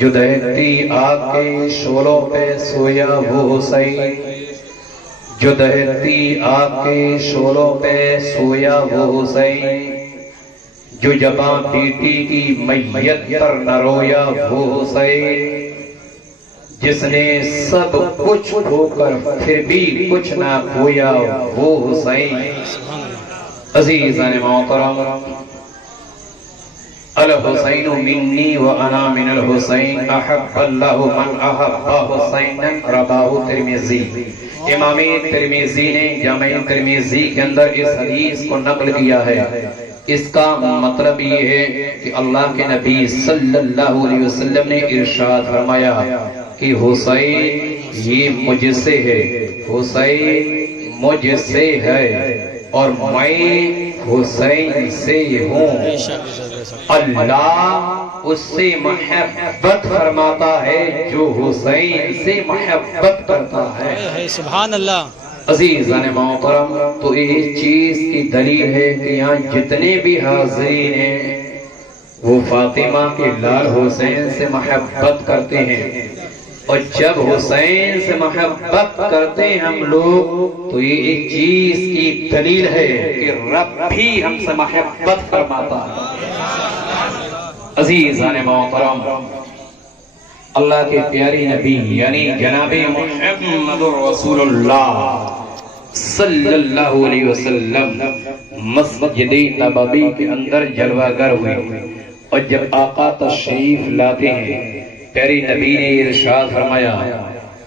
جو دہتی آگ کے شعلوں پہ سویا وہ حسین، جو دہتی آگ کے شعلوں پہ سویا وہ حسین، جو جباں بیٹی کی میت پر نہ رویا وہ حسین، جس نے سب کچھ ہو کر پھر بھی کچھ نہ کھویا وہ حسین۔ عزیزان محترم، الحسین منی وانا من الحسین، احب اللہ من احب حسینا، رواہ ترمذی۔ امام ترمذی نے جامع ترمذی کے اندر اس حدیث کو نقل کیا ہے۔ اس کا مطلب یہ ہے کہ اللہ کے نبی صلی اللہ علیہ وسلم نے ارشاد فرمایا کہ حسین یہ مجھ سے ہے، حسین مجھ سے ہے اور میں حسین سے ہوں۔ اللہ اس سے محبت فرماتا ہے جو حسین سے محبت کرتا ہے۔ سبحان اللہ۔ عزیزان محترم، تو اس چیز کی دلیل ہے کہ یہاں جتنے بھی حاضرین ہیں وہ فاطمہ کے لال حسین سے محبت کرتے ہیں، اور جب حسین سے محبت کرتے ہیں ہم لوگ تو یہ ایک چیز کی دلیل ہے کہ رب بھی ہم سے محبت فرماتا ہے۔ عزیزان محترم، اللہ کے پیاری نبی یعنی جناب محمد رسول اللہ صلی اللہ علیہ وسلم مسجد نبوی کے اندر جلوہ گر ہوئے، اور جب آقا تشریف لاتے ہیں پیاری نبی نے ارشاد فرمایا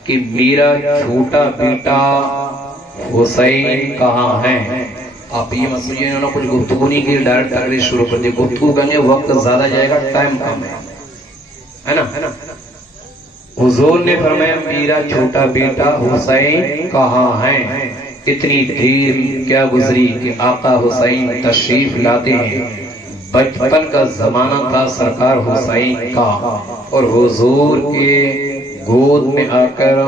کہ میرا چھوٹا بیٹا حسین کہاں ہے۔ آپ یہ مت سمجھیں انہوں نے کچھ گفتگو نہیں کی، ڈائریکٹ تقریر شروع کر دی۔ گفتگو کرنے وقت زیادہ جائے گا، ٹائم کم ہے نا۔ حضور نے فرمایا میرا چھوٹا بیٹا حسین کہاں ہے۔ اتنی دیر کیا گزری کہ آقا حسین تشریف لاتے ہیں۔ بچپن کا زمانہ تھا سرکار حسین کا، اور حضور کے گود میں آ کر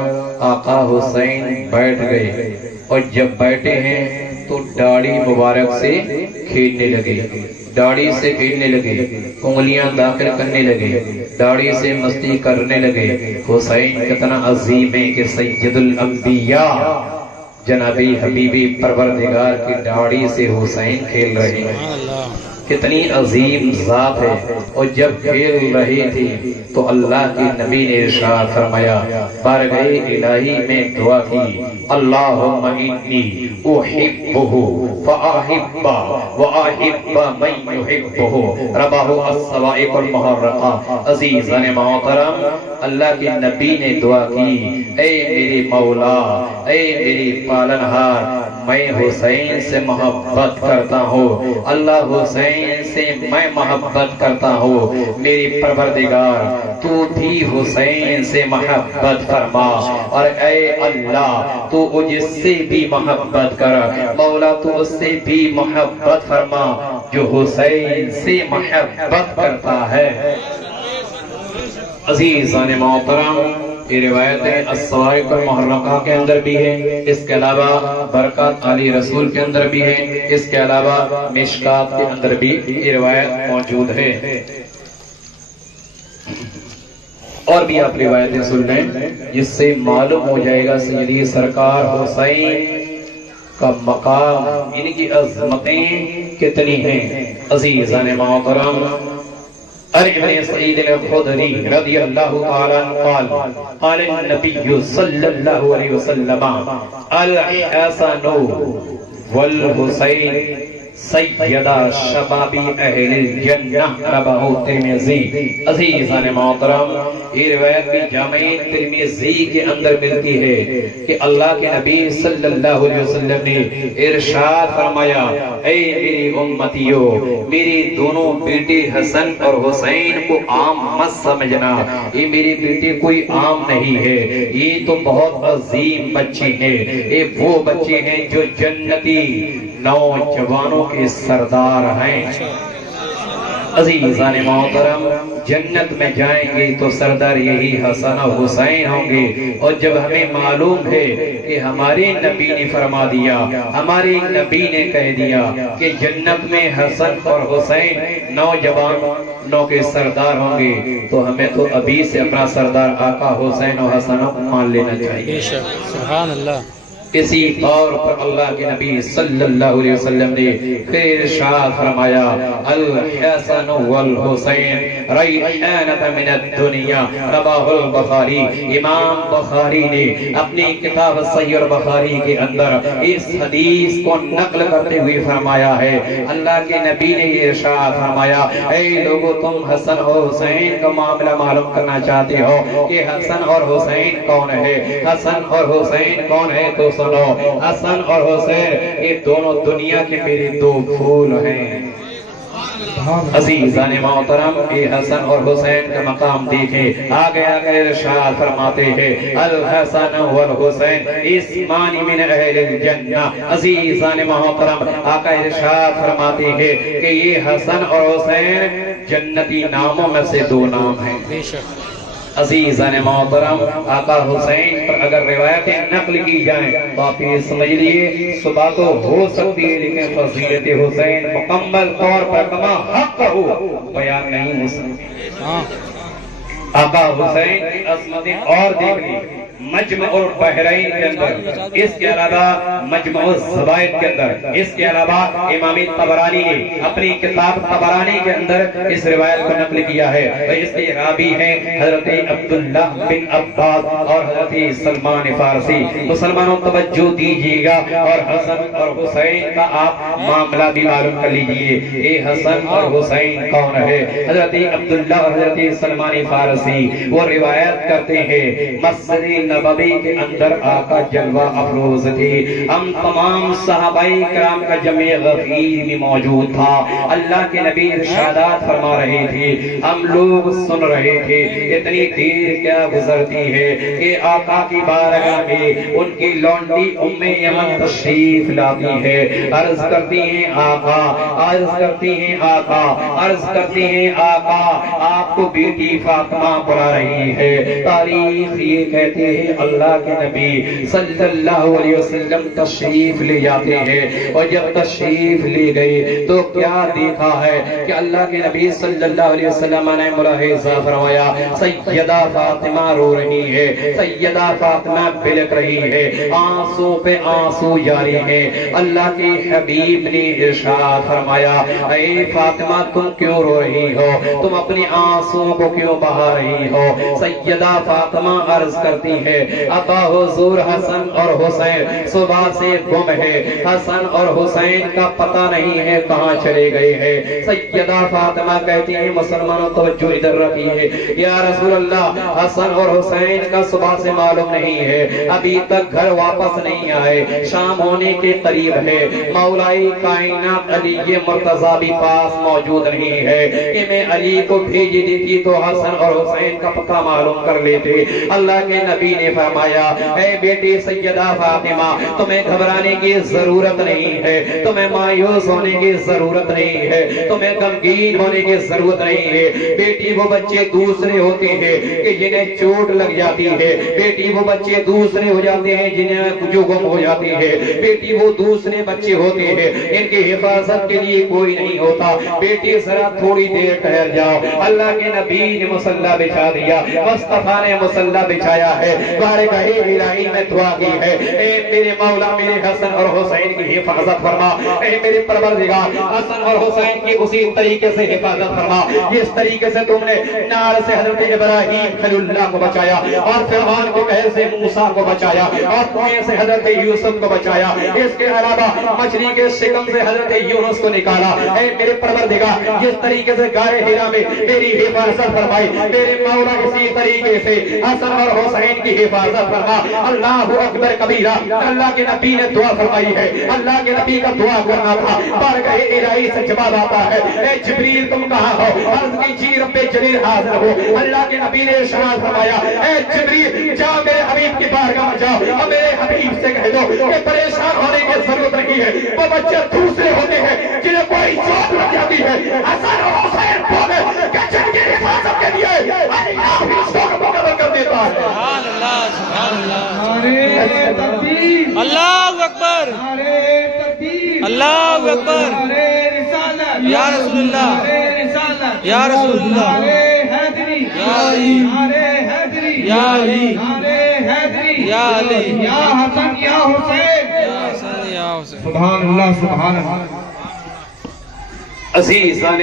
آقا حسین بیٹھ گئے، اور جب بیٹھے ہیں تو داڑھی مبارک سے کھیلنے لگے، داڑھی سے کھیلنے لگے، انگلیاں داخل کرنے لگے، داڑھی سے مستی کرنے لگے۔ حسین کتنا عظیم ہے کہ سید الانبیاء جنابی حبیبی پروردگار کی داڑھی سے حسین کھیل رہے ہیں، کتنی عظیم ذات ہے۔ اور جب کھیل رہی تھی تو اللہ کے نبی نے ارشاد فرمایا، بارگاہ الہی میں دعا کی، اللہم انی احبہ فاحب واحب من یحبہ، رواہ الصواعق المحرقہ۔ عزیزان محترم، اللہ کے نبی نے دعا کی، اے میرے مولا، اے میری پالنہار، میں حسین سے محبت کرتا ہوں، اللہ حسین سے میں محبت کرتا ہوں، میری پروردگار تو بھی حسین سے محبت فرما، اور اے اللہ تو مجھ سے بھی محبت کر، مولا تو اس سے بھی محبت فرما جو حسین سے محبت کرتا ہے۔ عزیزان محترم، یہ روایتیں الصواعق المحرقہ کے اندر بھی ہے، اس کے علاوہ برکات علی رسول کے اندر بھی ہے، اس کے علاوہ مشکات کے اندر بھی یہ روایت موجود ہے۔ اور بھی آپ روایتیں سن لیں جس سے معلوم ہو جائے گا سیدی سرکار حسین کا مقام، ان کی عظمتیں کتنی ہیں۔ عزیزان محترم، ابن سعید الخدری رضی اللہ تعالیٰ عنہ قال النبی صلی اللہ علیہ وسلم الحسن والحسین سیدہ شباب اہل الجنہ، رواہ ترمذی۔ عزیزان محترم، یہ روایت بھی جامع ترمذی کے اندر ملتی ہے کہ اللہ کے نبی صلی اللہ علیہ وسلم نے ارشاد فرمایا، اے میری امتیوں، میرے دونوں بیٹے حسن اور حسین کو عام مت سمجھنا، یہ میرے بیٹے کوئی عام نہیں ہے، یہ تو بہت عظیم بچے ہیں، یہ وہ بچے ہیں جو جنتی نوجوانوں کے سردار ہیں۔ عزیزان محترم، جنت میں جائیں گے تو سردار یہی حسن و حسین ہوں گے، اور جب ہمیں معلوم ہے کہ ہمارے نبی نے فرما دیا، ہمارے نبی نے کہہ دیا کہ جنت میں حسن اور حسین نوجوان نو کے سردار ہوں گے تو ہمیں تو ابھی سے اپنا سردار آقا حسین و حسن کو مان لینا چاہیے۔ سبحان اللہ۔ اسی طور پر اللہ کے نبی صلی اللہ علیہ وسلم نے پھر ارشاد فرمایا الحسن والحسین ریحانۃ من الدنیا، رواہ البخاری۔ امام بخاری نے اپنی کتاب صحیح البخاری کے اندر اس حدیث کو نقل کرتے ہوئے فرمایا ہے، اللہ کے نبی نے یہ ارشاد فرمایا اے لوگو تم حسن اور حسین کا معاملہ معلوم کرنا چاہتے ہو کہ حسن اور حسین کون ہے؟ حسن اور حسین کون ہے تو سنو، حسن اور حسین یہ دونوں دنیا کے میرے دو پھول ہیں۔ عزیزان محترم یہ حسن اور حسین کا مقام دیکھیں، آگے آگے ارشاد فرماتے ہیں الحسن والحسین اسمان من اہل الجنہ۔ عزیزان محترم آقا ارشاد فرماتے ہیں کہ یہ حسن اور حسین جنتی ناموں میں سے دو نام ہیں۔ عزیزان محترم آقا حسین پر اگر روایتیں نقل کی جائیں تو آپ یہ سمجھ لیے صبح تو ہو سکتی ہے لیکن فضیلت حسین مکمل طور پر کما حق ہو بیان نہیں ہو سکتی۔ آقا حسین کی عظمتیں اور دیکھ لی مجمع البحرین کے اندر، اس کے علاوہ مجمع الزوائد کے اندر، اس کے علاوہ امام طبرانی نے اپنی کتاب طبرانی کے اندر اس روایت کو نقل کیا ہے، اور اس کے راوی ہیں حضرت عبداللہ بن عباس اور حضرت سلمان فارسی۔ مسلمانوں توجہ دیجیے گا اور حسن اور حسین کا آپ معاملہ بھی معلوم کر لیجئے۔ یہ حسن اور حسین کون ہے؟ حضرت عبداللہ اور حضرت سلمان فارسی وہ روایت کرتے ہیں مسجد نبوی کے اندر آقا جلوہ افروز تھے، ہم تمام صحابہ کرام کا جمع غفیر بھی موجود تھا، اللہ کے نبی ارشادات فرما رہے تھے، ہم لوگ سن رہے تھے۔ اتنی دیر کیا گزرتی ہے کہ آقا کی بارگاہ میں ان کی لونڈی ام یمن تشریف لاتی ہے، عرض کرتی ہیں آقا، عرض کرتی ہیں آقا، عرض کرتی ہیں آقا آپ کو بیٹی فاطمہ بلا رہی ہے۔ تاریخ یہ کہتے ہیں اللہ کے نبی صلی اللہ علیہ وسلم تشریف لے جاتے ہیں، اور جب تشریف لے گئے تو کیا دیکھا ہے کہ اللہ کے نبی صلی اللہ علیہ وسلم نے ملاحظہ فرمایا سیدہ فاطمہ رو رہی ہے، سیدہ فاطمہ بلک رہی ہے، آنسو پہ آنسو جاری ہے۔ اللہ کے حبیب نے ارشاد فرمایا اے فاطمہ تم کیوں رو رہی ہو، تم اپنی آنسوں کو کیوں بہا رہی ہو؟ سیدہ فاطمہ عرض کرتی ہے آقا حضور حسن اور حسین صبح سے گم ہے، حسن اور حسین کا پتہ نہیں ہے کہاں چلے گئے ہیں۔ سیدہ فاطمہ کہتی ہیں مسلمانوں توجہ ادھر رکھی ہے، یا رسول اللہ حسن اور حسین کا صبح سے معلوم نہیں ہے، ابھی تک گھر واپس نہیں آئے، شام ہونے کے قریب ہے، مولائی کائنات علی مرتضیٰ بھی پاس موجود نہیں ہے کہ میں علی کو بھیج دیتی تو حسن اور حسین کا پتہ معلوم کر لیتے۔ اللہ کے نبی نے فرمایا اے بیٹی سیدہ فاطمہ تمہیں گھبرانے کی ضرورت نہیں ہے، تمہیں مایوس ہونے کی ضرورت نہیں ہے، تمہیں غمگین ہونے کی ضرورت نہیں ہے۔ بیٹی وہ بچے دوسرے ہوتے ہیں کہ جنہیں چوٹ لگ جاتی ہے، بیٹی وہ بچے دوسرے ہو جاتے ہیں جنہیں جو گم ہو جاتی ہے، بیٹی وہ دوسرے بچے ہوتے ہیں ان کی حفاظت کے لیے کوئی نہیں ہوتا۔ بیٹی ذرا تھوڑی دیر ٹھہر جاؤ، اللہ کے نبی نے مصلی بچھا دیا، مصطفیٰ نے مصلی بچھایا ہے، بارگاہ الہی میں دعا کی ہے اے میرے مولا میرے حسن اور حسین کی حفاظت فرما، اے میرے پروردگار حسن اور حسین کی اسی طریقے سے حفاظت فرما جس طریقے سے تم نے نار سے حضرت ابراہیم خلیل اللہ کو بچایا، اور فرعون کے قہر سے موسیٰ کو بچایا، اور کنویں سے حضرت یوسف کو بچایا، اس کے علاوہ مچھلی کے شکم سے حضرت یونس کو نکالا۔ اے میرے پروردگار جس طریقے سے غار حرا میں میری حفاظت فرمائی، میرے مولا اسی طریقے سے حسن اور حسین کی حفاظت فرما۔ اللہ اکبر کبیرہ، اللہ کے نبی نے دعا فرمائی ہے، اللہ کے نبی کا دعا کرنا تھا، بارگاہ الہی سے جواب آتا ہے اے جبریل تم کہاں ہو؟ عرض کیجیے رب جلیل حاضر ہو۔ اللہ کے نبی نے ارشاد فرمایا اے جبریل جاؤ میرے حبیب کی بارگاہ میں جاؤ اور میرے حبیب سے کہہ دو کہ پریشان ہونے کی ضرورت نہیں ہے، وہ بچے دوسرے ہوتے ہیں جنہیں کوئی چوٹ لگ جاتی ہے، حسن اور حسین بولے کہ جن کی حفاظت کے لیے اللہ بھی اس کو مقرر کر دیتا ہے۔ سبحان اللہ سبحان اللہ، نعرہ تکبیر، اللہ اکبر، نعرہ تکبیر، اللہ اکبر، نعرہ رسالت، یا رسول اللہ، نعرہ رسالت۔ یا رسول اللہ نعرے حیدری یا علی نعرے حیدری یا علی نعرے حیدری یا علی یا حسن یا حسین یا حسن یا حسین سبحان اللہ سبحان اللہ عزیزان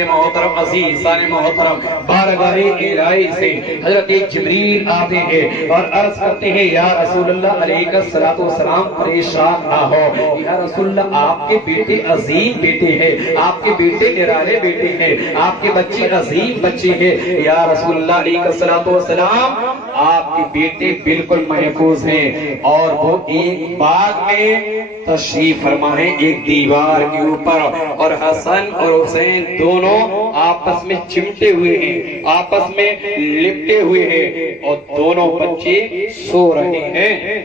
محترم بارگاہ الہی سے حضرت جبریل آتے ہیں اور عرض کرتے ہیں یا رسول اللہ علیہ السلام پریشان نہ ہو یا رسول اللہ آپ کے بیٹے عظیم بیٹے ہیں آپ کے بیٹے نرالے بیٹے ہیں آپ کے بچے عظیم بچے ہیں یا رسول اللہ علیہ السلام آپ کے بیٹے بالکل محفوظ ہیں اور وہ ایک باغ میں تشریف فرما ہے ایک دیوار کے اوپر اور حسن اور حسین دونوں آپس میں چمٹے ہوئے ہیں آپس میں لپٹے ہوئے ہیں اور دونوں بچے سو رہے ہیں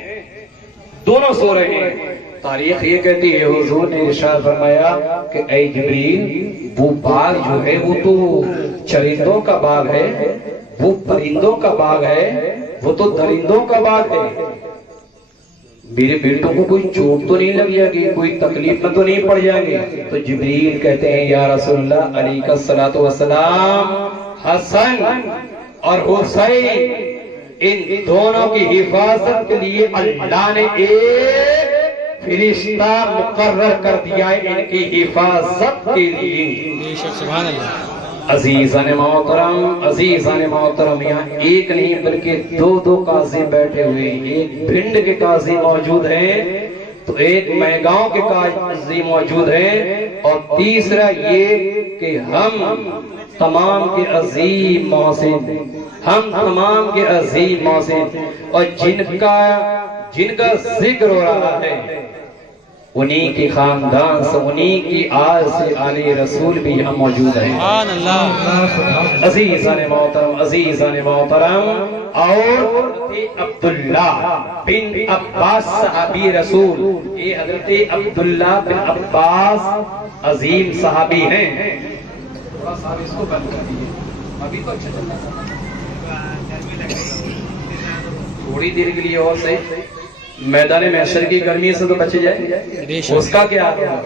دونوں سو رہے ہیں تاریخ یہ کہتی ہے حضور نے ارشاد فرمایا کہ اے جبریل وہ باغ جو ہے وہ تو چرندوں کا باغ ہے وہ پرندوں کا باغ ہے وہ تو درندوں کا باغ ہے میرے بیٹوں کو کوئی چوٹ تو نہیں لگ جائے گی کوئی تکلیف میں تو نہیں پڑ جائے گی تو جبریل کہتے ہیں یا رسول اللہ علیہ السلام حسن اور حسین ان دونوں کی حفاظت کے لیے اللہ نے ایک فرشتہ مقرر کر دیا ہے ان کی حفاظت کے لیے سبحان اللہ عزیزان محترم یہاں ایک نہیں بلکہ دو قاضی بیٹھے ہوئے ہیں ایک بھنڈ کے قاضی موجود ہیں تو ایک میگاؤں کے قاضی موجود ہیں اور تیسرا یہ کہ ہم تمام کے عظیم محسن اور جن کا ذکر ہو رہا ہے انہی کی خاندان سے انہی کی آل سے آل رسول بھی یہاں موجود ہیں سبحان اللہ عزیزان محترم اور عبداللہ بن عباس صحابی رسول یہ حضرت عبداللہ بن عباس عظیم صحابی ہیں تھوڑی دیر کے لیے اور صحیح میدان محشر کی گرمی سے تو بچے جائے اس کا کیا ہوگا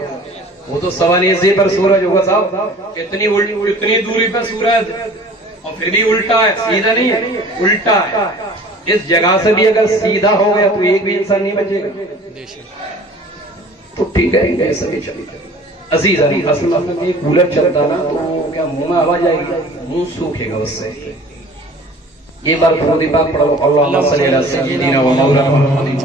وہ تو سوانیزی پر سورج ہوگا صاحب اتنی دوری پر سورج اور پھر بھی الٹا ہے سیدھا نہیں ہے الٹا ہے اس جگہ سے بھی اگر سیدھا ہو گیا تو ایک بھی انسان نہیں بچے گا تو ٹھیک ہے ایسا بھی چلے عزیز اصل میں کولر چلتا نا تو کیا منہ میں ہوا جائے گی منہ سوکھے گا اس سے یہ بار درود پاک پڑھو اللہم صلی علی سیدنا و مولانا محمد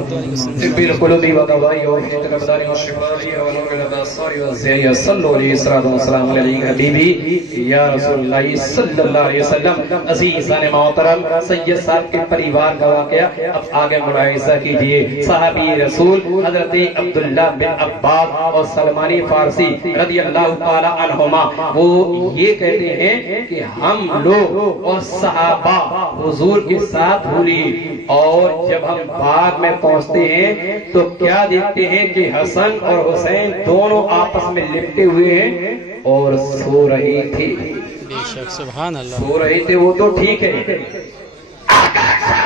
طب القلوب و دوائی و فتنۃ الابدان و شفاء و نور الابصار و ضیاء صلو علیہ السلام علیہ حبیبی یا رسول اللہ صلی اللہ علیہ وسلم عزیزان محترم سید صاحب کے پریوار کا واقعہ اب آگے ملاحظہ کیجئے صحابی رسول حضرت عبداللہ بن عباس اور سلمان فارسی رضی اللہ تعالی عنہما وہ یہ کہتے ہیں کہ ہم لوگ اور صحابہ حضور کے ساتھ ہوئی اور جب ہم باغ میں پہنچتے ہیں تو کیا دیکھتے ہیں کہ حسن اور حسین دونوں آپس میں لپٹے ہوئے ہیں اور سو رہے تھے سبحان اللہ سو رہے تھے وہ تو ٹھیک ہے آقا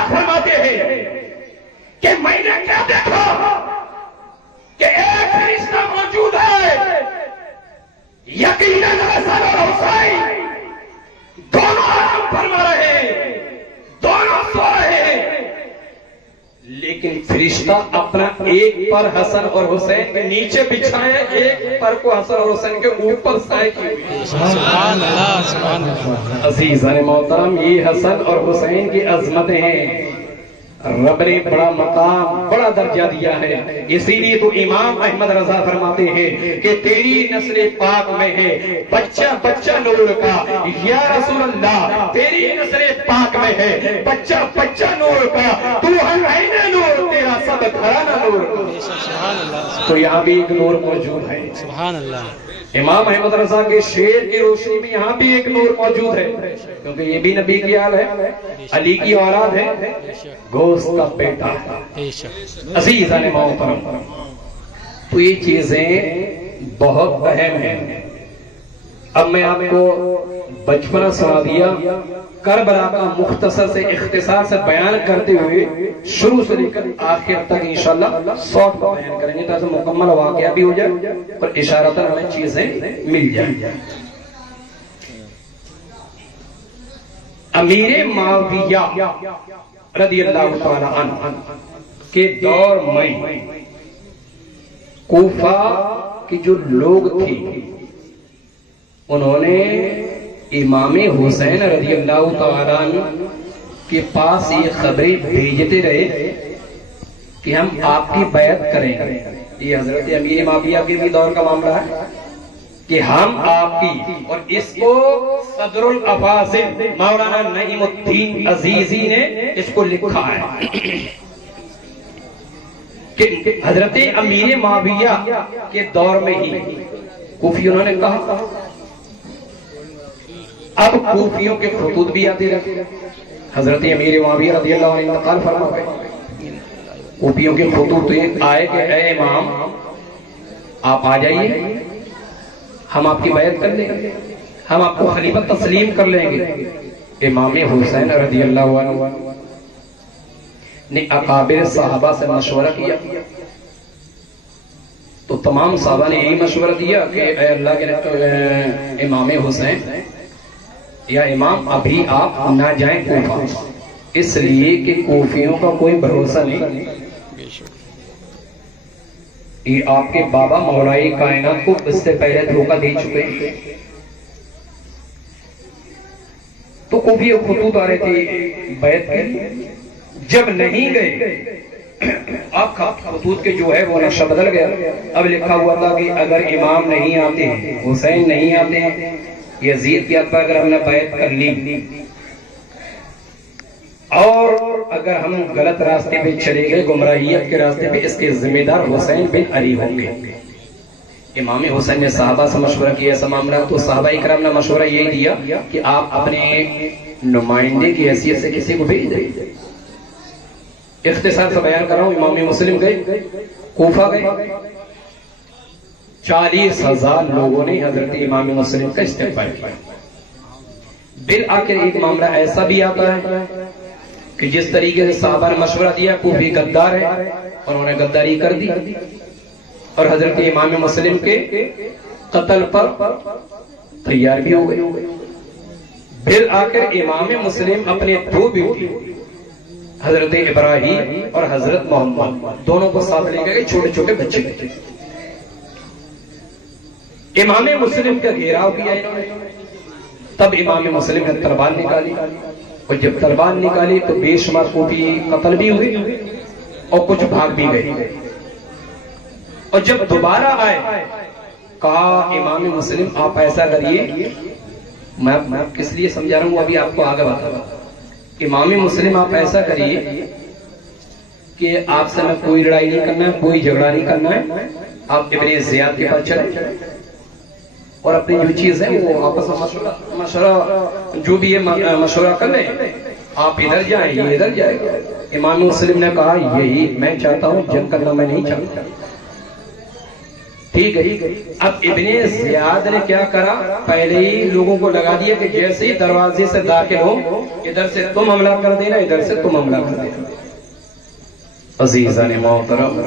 فرماتے ہیں کہ میں نے کیا دیکھا کہ ایک فرشتہ موجود ہے یقیناً حسن اور حسین دونوں آرام فرما رہے ہیں دونوں سو رہے ہیں لیکن فرشتہ اپنا ایک پر حسن اور حسین کے نیچے بچھائے ایک پر کو حسن اور حسین کے اوپر سائے کی ہوئی سبحان اللہ سبحان اللہ عزیزان محترم یہ حسن اور حسین کی عظمتیں ہیں رب نے بڑا مقام بڑا درجہ دیا ہے اسی لیے تو امام احمد رضا فرماتے ہیں کہ تیری نسل پاک میں ہے بچہ بچہ نور کا یا رسول اللہ تیری نسل پاک میں ہے بچہ بچہ نور کا تو ہر عین نور تیرا سب گھرانہ نور سبحان اللہ تو یہاں بھی ایک نور موجود ہے سبحان اللہ امام احمد رضا کے شعر کی روشنی میں یہاں بھی ایک نور موجود ہے کیونکہ یہ بھی نبی کی آل ہے علی کی اولاد ہے گوشت کا بیٹا عزیزان محترم تو یہ چیزیں بہت اہم ہیں اب میں آپ کو بچپنا سنا دیا کربلا کا مختصر سے اختصار سے بیان کرتے ہوئے شروع سے لے کر آخر تک انشاءاللہ شارٹ بیان کریں گے تاکہ مکمل واقعہ بھی ہو جائے اور اشارتاً ہمیں چیزیں مل جائیں امیر معاویہ رضی اللہ تعالی عنہ کے دور میں کوفہ کے جو لوگ تھے انہوں نے امام حسین رضی اللہ تعالی عنہ کے پاس یہ خبریں بھیجتے رہے کہ ہم آپ کی بیعت کریں گے. یہ حضرت امیر معاویہ کے بھی دور کا معاملہ ہے کہ ہم آپ کی، اور اس کو صدر الافاضل مولانا نعیم الدین عزیزی نے اس کو لکھا ہے کہ حضرت امیر معاویہ کے دور میں ہی کوفیوں نے کہا اب کوفیوں کے خطوط بھی آتے رہے. حضرت امیر معاویہ رضی اللہ عنہ انتقال فرما گئے. کوفیوں کے خطوط آئے کہ اے امام آپ آ جائیے، ہم آپ کی بیعت کر لیں گے، ہم آپ کو خلیفہ تسلیم کر لیں گے. امام حسین رضی اللہ عنہ نے اکابر صحابہ سے مشورہ کیا تو تمام صحابہ نے یہی مشورہ دیا کہ اے اللہ کے امام حسین یا امام ابھی آپ نہ جائیں کوفہ، اس لیے کہ کوفیوں کا کوئی بھروسہ نہیں. یہ آپ کے بابا مولائے کائنات کو اس سے پہلے دھوکہ دے چکے ہیں. تو کوفی خطوط آ رہے تھے بیعت کے لیے، جب نہیں گئے اب خطوط کے جو ہے وہ نقشہ بدل گیا. اب لکھا ہوا تھا کہ اگر امام نہیں آتے ہیں، حسین نہیں آتے ہیں، یزید کی حد پر اگر ہم نے بیعت کر لی اور اگر ہم غلط راستے پہ چلے گئے، گمراہیت کے راستے پہ، اس کے ذمہ دار حسین بن علی ہوں گے. امام حسین نے صحابہ سے مشورہ کیا ایسا معاملہ، تو صحابہ اکرام نے مشورہ یہی دیا کہ آپ اپنے نمائندے کی حیثیت سے کسی کو بھیج دیں. اختصار سے بیان کر رہا ہوں. امام مسلم گئے، کوفہ گئے، 40,000 لوگوں نے حضرت امام مسلم کا استقبال کیا. بالآخر ایک معاملہ ایسا بھی آتا ہے کہ جس طریقے سے صحابہ نے مشورہ دیا کوفی غدار ہے اور انہوں نے غداری کر دی اور حضرت امام مسلم کے قتل پر تیار بھی ہو گئے. بالآخر امام مسلم اپنے 2 بیٹے حضرت ابراہیم اور حضرت محمد دونوں کو ساتھ لے گئے، چھوٹے چھوٹے بچے تھے. امام مسلم کا گھیراؤ کیا انہوں نے. تب امام مسلم نے تلوار نکالی اور جب تلوار نکالی تو بے شمار کوفی قتل بھی ہوئے اور کچھ بھاگ بھی گئے. اور جب دوبارہ آئے کہا امام مسلم آپ ایسا کریے، میں کس لیے سمجھا رہا ہوں ابھی آپ کو آگے بتا. امام مسلم آپ ایسا کریے کہ آپ سے میں کوئی لڑائی نہیں کرنا ہے، کوئی جھگڑا نہیں کرنا ہے، آپ ابن زیاد کے پاس چلیں اور اپنی جو چیز ہے وہ آپس میں مشورہ جو بھی ہے مشورہ کر لیں. آپ ادھر جائیں، یہ ادھر جائے. امام مسلم نے کہا یہی میں چاہتا ہوں، جنگ کرنا میں نہیں چاہتا. ٹھیک ہے. اب ابن زیاد نے کیا کرا، پہلے ہی لوگوں کو لگا دیا کہ جیسے ہی دروازے سے داخل ہو ادھر سے تم حملہ کر دینا، ادھر سے تم حملہ کر دینا. عزیزان محترم،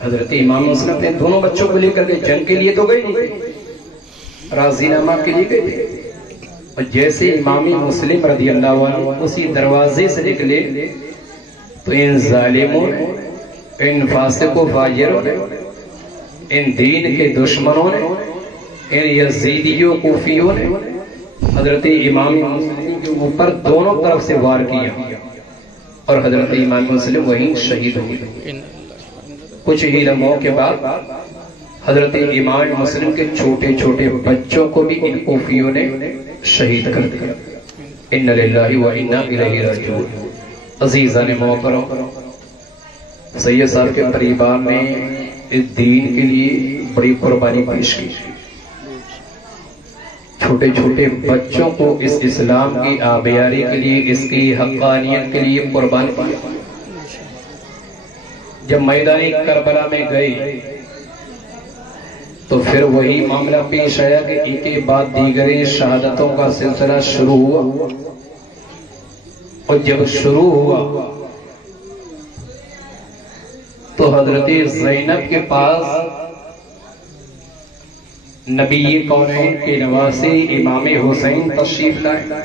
حضرت امام مسلم اپنے دونوں بچوں کو لے کر کے جنگ کے لیے تو گئے نہیں، راضی نامہ کے لیے گئے تھے. اور جیسے امام مسلم رضی اللہ عنہ اسی دروازے سے نکلے تو ان ظالموں نے، ان فاسق و فاجروں نے، ان دین کے دشمنوں نے، ان یزیدیوں کوفیوں نے حضرت امام مسلم کے اوپر دونوں طرف سے وار کیا اور حضرت امام مسلم وہیں شہید ہو گئے. کچھ ہی لمحوں کے بعد حضرت امام مسلم کے چھوٹے چھوٹے بچوں کو بھی ان کوفیوں نے شہید کر دیا. ان للہ و انا الیہ راجعون. عزیزان محترم، سید صاحب کے پریوار نے اس دین کے لیے بڑی قربانی پیش کی. چھوٹے چھوٹے بچوں کو اس اسلام کی آبیاری کے لیے، اس کی حقانیت کے لیے قربان کیا. جب میدان کربلا میں گئے تو پھر وہی معاملہ پیش آیا کہ ایک کے بعد دیگر شہادتوں کا سلسلہ شروع ہوا. اور جب شروع ہوا تو حضرت زینب کے پاس نبی کونین کے نواسے امام حسین تشریف لائے.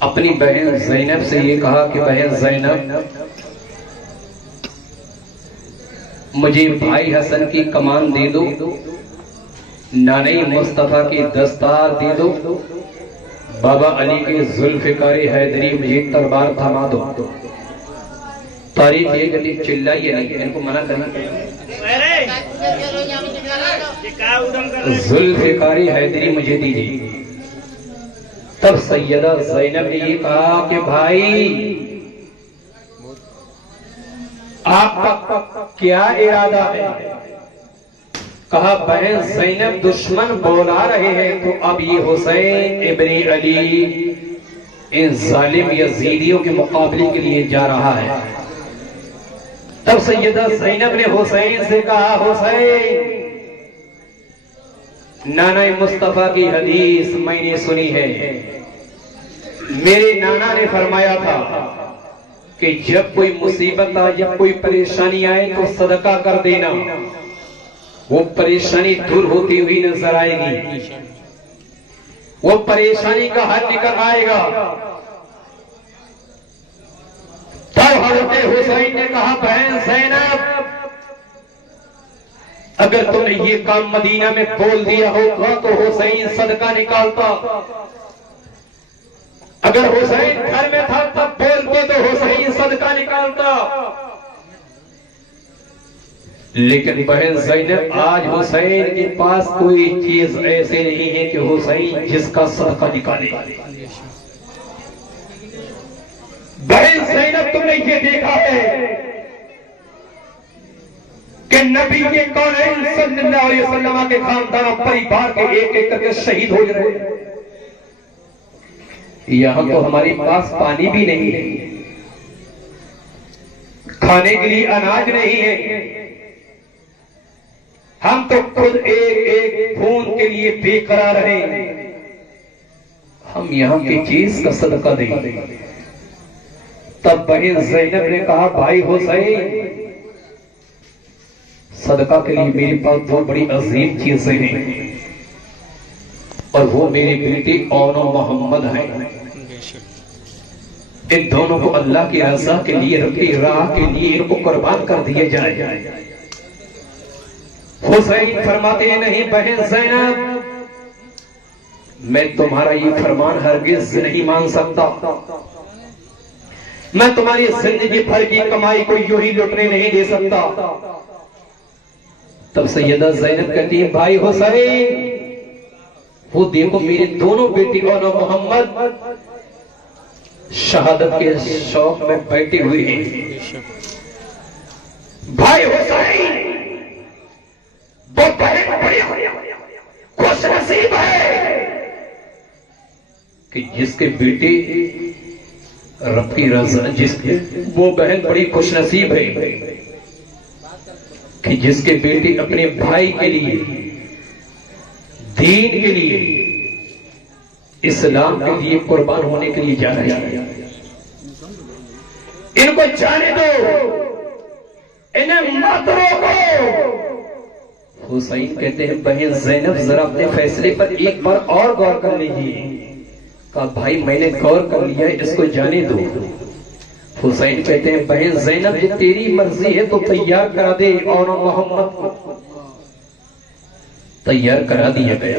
اپنی بہن زینب سے یہ کہا کہ بہن زینب مجھے بھائی حسن کی کمان دے دو، نانائی مصطفیٰ کی دستار دے دو، بابا علی کے ذوالفقار حیدری مجھے تلوار تھما دو. تاریخ یہ کہ چلائیے نہیں، ان کو منع کرنا. ذوالفقار حیدری مجھے دیجیے. تب سیدہ زینب نے یہ کہا کہ بھائی آپ کا کیا ارادہ ہے؟ کہا بہن زینب دشمن بولا رہے ہیں تو اب یہ حسین ابن علی ان ظالم یزیدیوں کے مقابلے کے لیے جا رہا ہے. تب سیدہ زینب نے حسین سے کہا حسین نانا مصطفیٰ کی حدیث میں نے سنی ہے. میرے نانا نے فرمایا تھا کہ جب کوئی مصیبت آئے، جب کوئی پریشانی آئے تو صدقہ کر دینا، وہ پریشانی دور ہوتی ہوئی نظر آئے گی، وہ پریشانی کا حل نکل آئے گا. تب حضرت حسین نے کہا بہن زینب اگر تم نے یہ کام مدینہ میں بول دیا ہوگا تو حسین صدقہ نکالتا، اگر حسین گھر میں تھا تب بولتے تو حسین صدقہ نکالتا. لیکن بہن زینب آج حسین کے پاس کوئی چیز ایسے نہیں ہے کہ حسین جس کا صدقہ نکالے. بہن زینب تم نے یہ دیکھا ہے کہ نبی کے کونین صلی اللہ علیہ وسلم کے خاندان پریوار کے ایک ایک کر کے شہید ہو گئے. یہاں تو ہمارے پاس پانی بھی نہیں ہے، کھانے کے لیے اناج نہیں ہے، ہم تو خود ایک ایک خون کے لیے بے قرار ہیں. ہم یہاں کی چیز کا صدقہ دیں. تب بہن زینب نے کہا بھائی حسین صدقہ کے لیے میرے پاس بہت بڑی عظیم چیزیں ہیں اور وہ میرے بیٹے اور محمد ہیں. ان دونوں کو اللہ کی رضا کے لیے، رب کی راہ کے لیے ان کو قربان کر دیا جائے. حسین فرماتے ہیں نہیں بہن زینب میں تمہارا یہ فرمان ہرگز نہیں مان سکتا، میں تمہاری زندگی بھر کی کمائی کو یوں ہی لٹنے نہیں دے سکتا. تب سیدہ زینب کہتی ہے بھائی حسین وہ دیکھو میرے دونوں بیٹی اور محمد شہادت کے شوق میں بیٹھے ہوئے ہیں. بھائی حسین وہ بڑے خوش نصیب ہے کہ جس کے بیٹے رب کی رضا، جس کے وہ بہن بڑی خوش نصیب ہے کہ جس کے بیٹے اپنے بھائی کے لیے، دین کے لیے، اسلام کے لیے قربان ہونے کے لیے جا رہے ہیں. ان کو جانے دو، انہیں مت روکو. حسین کہتے ہیں بہن زینب ذرا اپنے فیصلے پر ایک بار اور غور کر لیجیے. کہا بھائی میں نے غور کر لیا ہے، اس کو جانے دو. حسین کہتے ہیں بہن زینب یہ تیری مرضی ہے تو تیار کرا دے. اور محمد کو تیار کرا دیا گیا،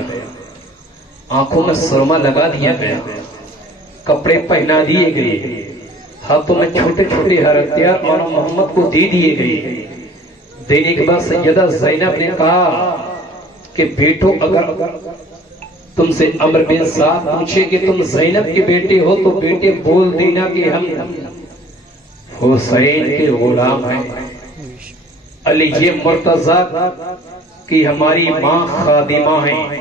آنکھوں میں سرما لگا دیا گیا، کپڑے پہنا دیے گئے، ہاتھوں میں چھوٹے چھوٹے ہتھیار اور محمد کو دے دیے گئے. دینے کے بعد سیدہ زینب نے کہا کہ بیٹو اگر تم سے عمر بن سعد پوچھے کہ تم زینب کے بیٹے ہو تو بیٹے بول دینا کہ ہم حسین کے غلام ہیں. علی مرتضیٰ کی ہماری ماں خادمہ ہیں،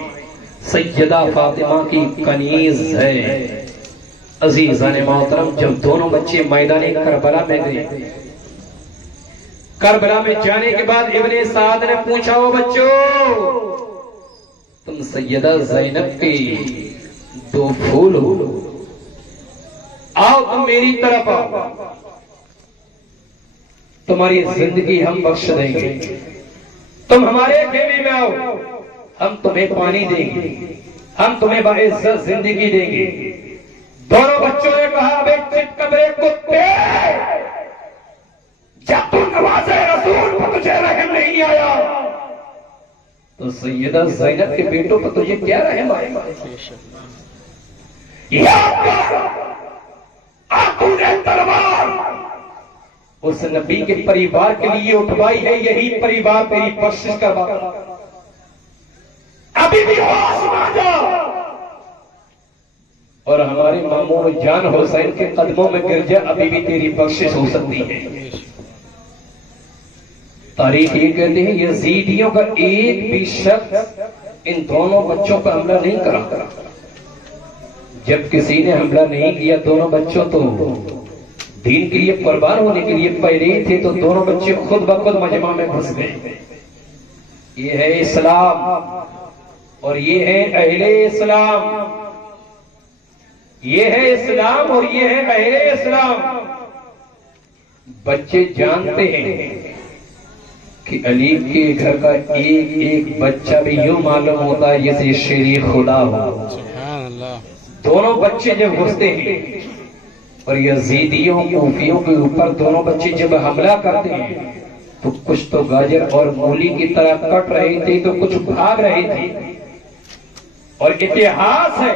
سیدہ فاطمہ کی کنیز ہے. عزیزان محترم جب دونوں بچے میدان کربلا میں گئے، کربلا میں جانے کے بعد ابن سعد نے پوچھا وہ بچوں تم سیدہ زینب کے دو پھول ہو، آؤ تم میری طرف آؤ، تمہاری زندگی ہم بخش دیں گے، تم ہمارے خیمے میں آؤ. ہم تمہیں پانی دیں گے، ہم تمہیں باعزت زندگی دیں گے۔ دونوں بچوں نے کہا بے چٹکبرے کتے، جب تو نواز رسول پر تجھے رحم نہیں آیا تو سیدہ زینب کے بیٹوں پر تجھے کیا رحم آئے گا؟ آقو نے تلوار اس نبی کے پریوار کے لیے اٹھوائی ہے، یہی پریوار تیری بخشش کا وعدہ۔ ابھی بھی ہوش نہ جا، اور ہمارے مامون جان حسین کے قدموں میں گر جا، ابھی بھی تیری بخشش ہو سکتی ہے۔ تاریخ یہ کہتے ہیں یزیدیوں کا ایک بھی شخص ان دونوں بچوں پر حملہ نہیں کرا۔ جب کسی نے حملہ نہیں کیا دونوں بچوں تو دین کے لیے قربان ہونے کے لیے پہلے ہی تھے، تو دونوں بچے خود بخود مجمع میں گھس گئے۔ یہ ہے اسلام اور یہ ہے اہل اسلام، یہ ہے اسلام اور یہ ہے اہل اسلام۔ بچے جانتے ہیں کہ علی کے گھر کا ایک ایک بچہ بھی یوں معلوم ہوتا ہے جیسے شیر خدا ہو۔ سبحان اللہ۔ دونوں بچے جب گھستے ہیں اور یزیدیوں کوفیوں کے اوپر دونوں بچے جب حملہ کرتے ہیں تو کچھ تو گاجر اور مولی کی طرح کٹ رہے تھے تو کچھ بھاگ رہے تھے۔ اور اتہاس ہے،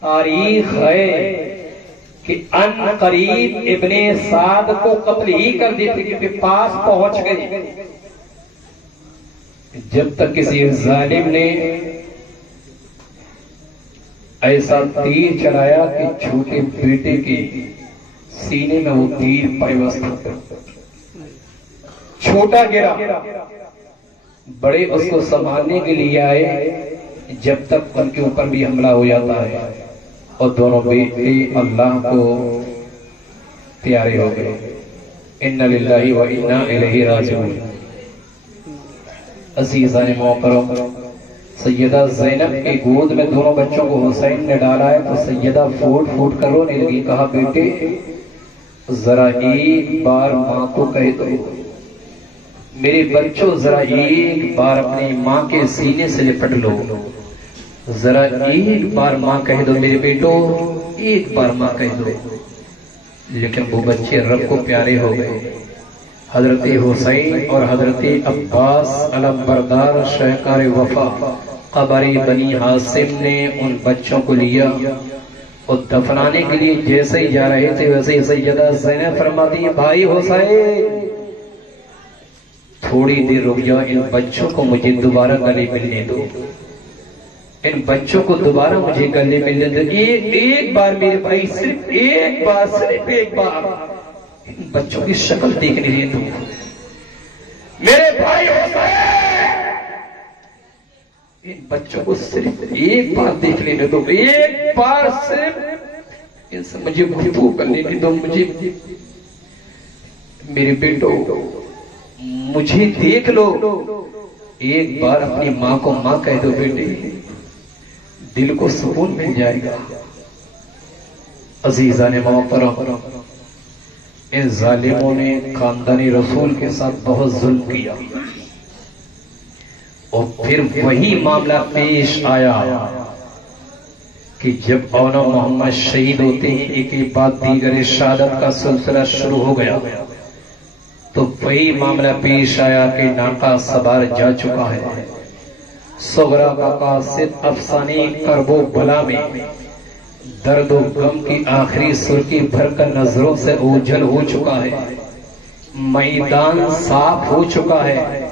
تاریخ ہے کہ ان قریب ابن سعد کو قتل ہی کر دیتے کیونکہ پاس پہنچ گئے، جب تک کسی ظالم نے ایسا تیر چلایا کہ چھوٹے بیٹے کے سینے میں وہ تیر پیوست ہو گیا، چھوٹا گرا، بڑے اس کو سنبھالنے کے لیے آئے، جب تک ان کے اوپر بھی حملہ ہو جاتا ہے اور دونوں بیٹے اللہ کو پیارے ہو گئے۔ اِنَّ لِلَّهِ وَإِنَّا إِلَيْهِ رَاجِعُونَ۔ عزیزان محترم، سیدہ زینب کے گود میں دونوں بچوں کو حسین نے ڈالا ہے تو سیدہ پھوٹ پھوٹ کر رونے لگی، کہا بیٹے ذرا ایک بار ماں کو کہہ دو، میرے بچوں ذرا ایک بار اپنی ماں کے سینے سے لپٹ لو، ذرا ایک بار ماں کہہ دو میرے بیٹوں، ایک بار ماں کہہ دو۔ لیکن وہ بچے رب کو پیارے ہو گئے۔ حضرت حسین اور حضرت عباس علم بردار شہکار وفا قبری بنی حاسم نے ان بچوں کو لیا اور دفنانے کے لیے جیسے ہی جا رہے تھے ویسے ہی سیدہ زینب فرماتی ہیں بھائی حسین تھوڑی دیر رک جاؤ، ان بچوں کو مجھے دوبارہ گلے ملنے دو، ان بچوں کو دوبارہ مجھے گلے ملنے دو، ایک بار میرے بھائی، صرف ایک بار ان بچوں کی شکل دیکھنے لیے دو میرے بھائی حسین، ان بچوں کو صرف ایک بار دیکھ لینے دو، ایک بار صرف ان سے مجھے گفتگو کرنے کی دو، مجھے میرے بیٹوں مجھے دیکھ لو، ایک بار اپنی ماں کو ماں کہہ دو بیٹے، دل کو سکون مل جائے گا۔ عزیزان محترم، ان ظالموں نے خاندان رسول کے ساتھ بہت ظلم کیا اور پھر وہی معاملہ پیش آیا کہ جب اونا محمد شہید ہوتے ہیں ایک ہی بعد دیگر شہادت کا سلسلہ شروع ہو گیا تو وہی معاملہ پیش آیا کہ ناکا سوار جا چکا ہے، صغرا کا قاصد افسانی کرب و بلا میں درد و غم کی آخری سرخی بھر کر نظروں سے اوجھل ہو چکا ہے، میدان صاف ہو چکا ہے،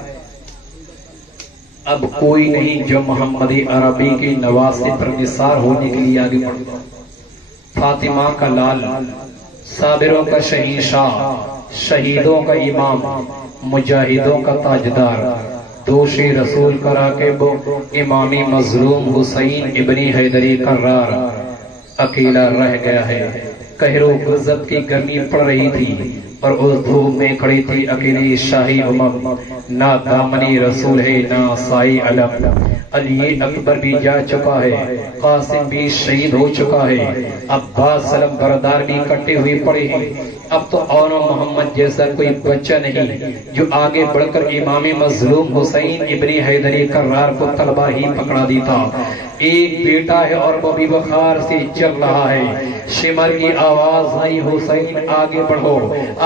اب کوئی نہیں جو محمد عربی کی نواسے پر نثار ہونے کے لیے آگے بڑھتا۔ فاطمہ کا لال، صابروں کا شہنشاہ، شہیدوں کا امام، مجاہدوں کا تاجدار، دوش رسول کا راکب، امامی مظلوم حسین ابن حیدری کرار، اکیلا رہ گیا ہے. قہر و غضب کی گرمی پڑ رہی تھی اور اس دھوپ میں کھڑی تھی اکیلی شاہی امم. نہ دامنی رسول ہے نہ سائی علم. علی اکبر بھی جا چکا ہے، قاسم بھی شہید ہو چکا ہے، عباس سلم بردار بھی کٹے ہوئے پڑے ہیں. اب تو اور محمد جیسا کوئی بچہ نہیں جو آگے بڑھ کر امام مظلوم حسین ابن حیدری کرار کو تلوار ہی پکڑا دیتا. ایک بیٹا ہے اور وہ بھی بخار سے چل رہا ہے. شمر کی آواز آئی، حسین آگے بڑھو،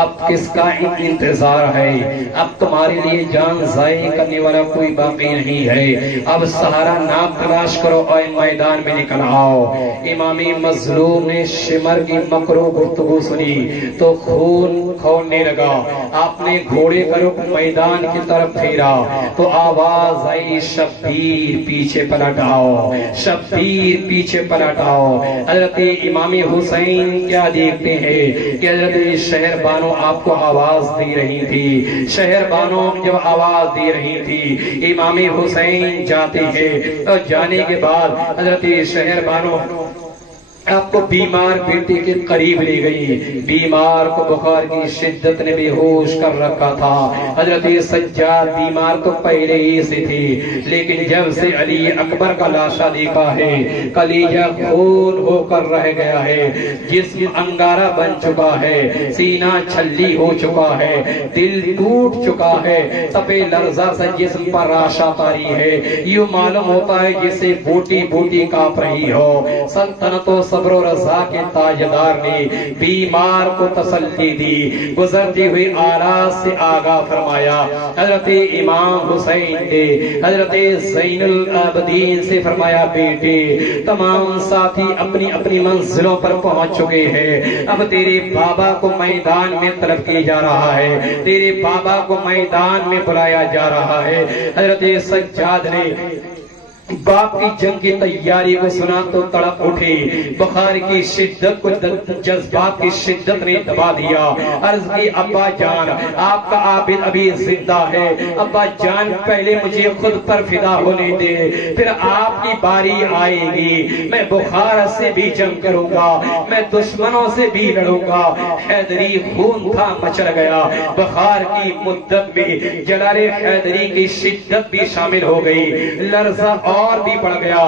اب کس کا انتظار ہے؟ اب تمہارے لیے جان ضائع کرنے والا کوئی باقی نہیں ہے. اب سہارا نام تلاش کرو اور میدان میں نکل آؤ. امام مظلوم نے شمر کی مکرو گفتگو سنی تو خون کھولنے لگا. آپ نے گھوڑے کا رخ میدان کی طرف پھیرا تو آواز آئی، شبیر پیچھے پلٹ آؤ، شبیر پیچھے پلٹ آؤ. حضرت امام حسین کیا دیکھتے ہیں کہ حضرت شہر بانو آپ کو آواز دی رہی تھی. شہر بانو جب آواز دی رہی تھی امام حسین جاتے ہیں اور جانے کے بعد حضرت شہر بانو آپ کو بیمار بیٹے کے قریب لے گئی. بیمار کو بخار کی شدت نے بے ہوش کر رکھا تھا. حضرت سجاد بیمار تو پہلے ہی سے تھی، لیکن جب سے علی اکبر کا لاشا دیکھا ہے کلیجہ خون ہو کر رہ گیا ہے، جسم انگارہ بن چکا ہے، سینہ چھلی ہو چکا ہے، دل ٹوٹ چکا ہے، تپے لرزہ سے جسم پر راشا تاری ہے. یوں معلوم ہوتا ہے جسے بوٹی بوٹی کانپ رہی ہو. سلطنت و صبر و رضا کے تاجدار نے بیمار کو تسلی دی. گزرتی ہوئی آراز سے آگاہ فرمایا. حضرت امام حسین نے حضرت زین العابدین سے فرمایا، بیٹے تمام ساتھی اپنی اپنی منزلوں پر پہنچ چکے ہیں. اب تیرے بابا کو میدان میں طلب کیا جا رہا ہے، تیرے بابا کو میدان میں بلایا جا رہا ہے. حضرت سجاد نے باپ کی جنگ کی تیاری کو سنا تو تڑپ اٹھے. بخار کی شدت کو جذبات کی شدت نے دبا دیا. عرض کی، ابا جان آپ کا عابد ابھی زندہ ہے. ابا جان پہلے مجھے خود پر فدا ہونے دے، پھر آپ کی باری آئے گی. میں بخار سے بھی جنگ کروں گا، میں دشمنوں سے بھی لڑوں گا. حیدری خون تھا مچل گیا. بخار کی مدت میں جلال حیدری کی شدت بھی شامل ہو گئی. لرزہ اور بھی بڑھ گیا،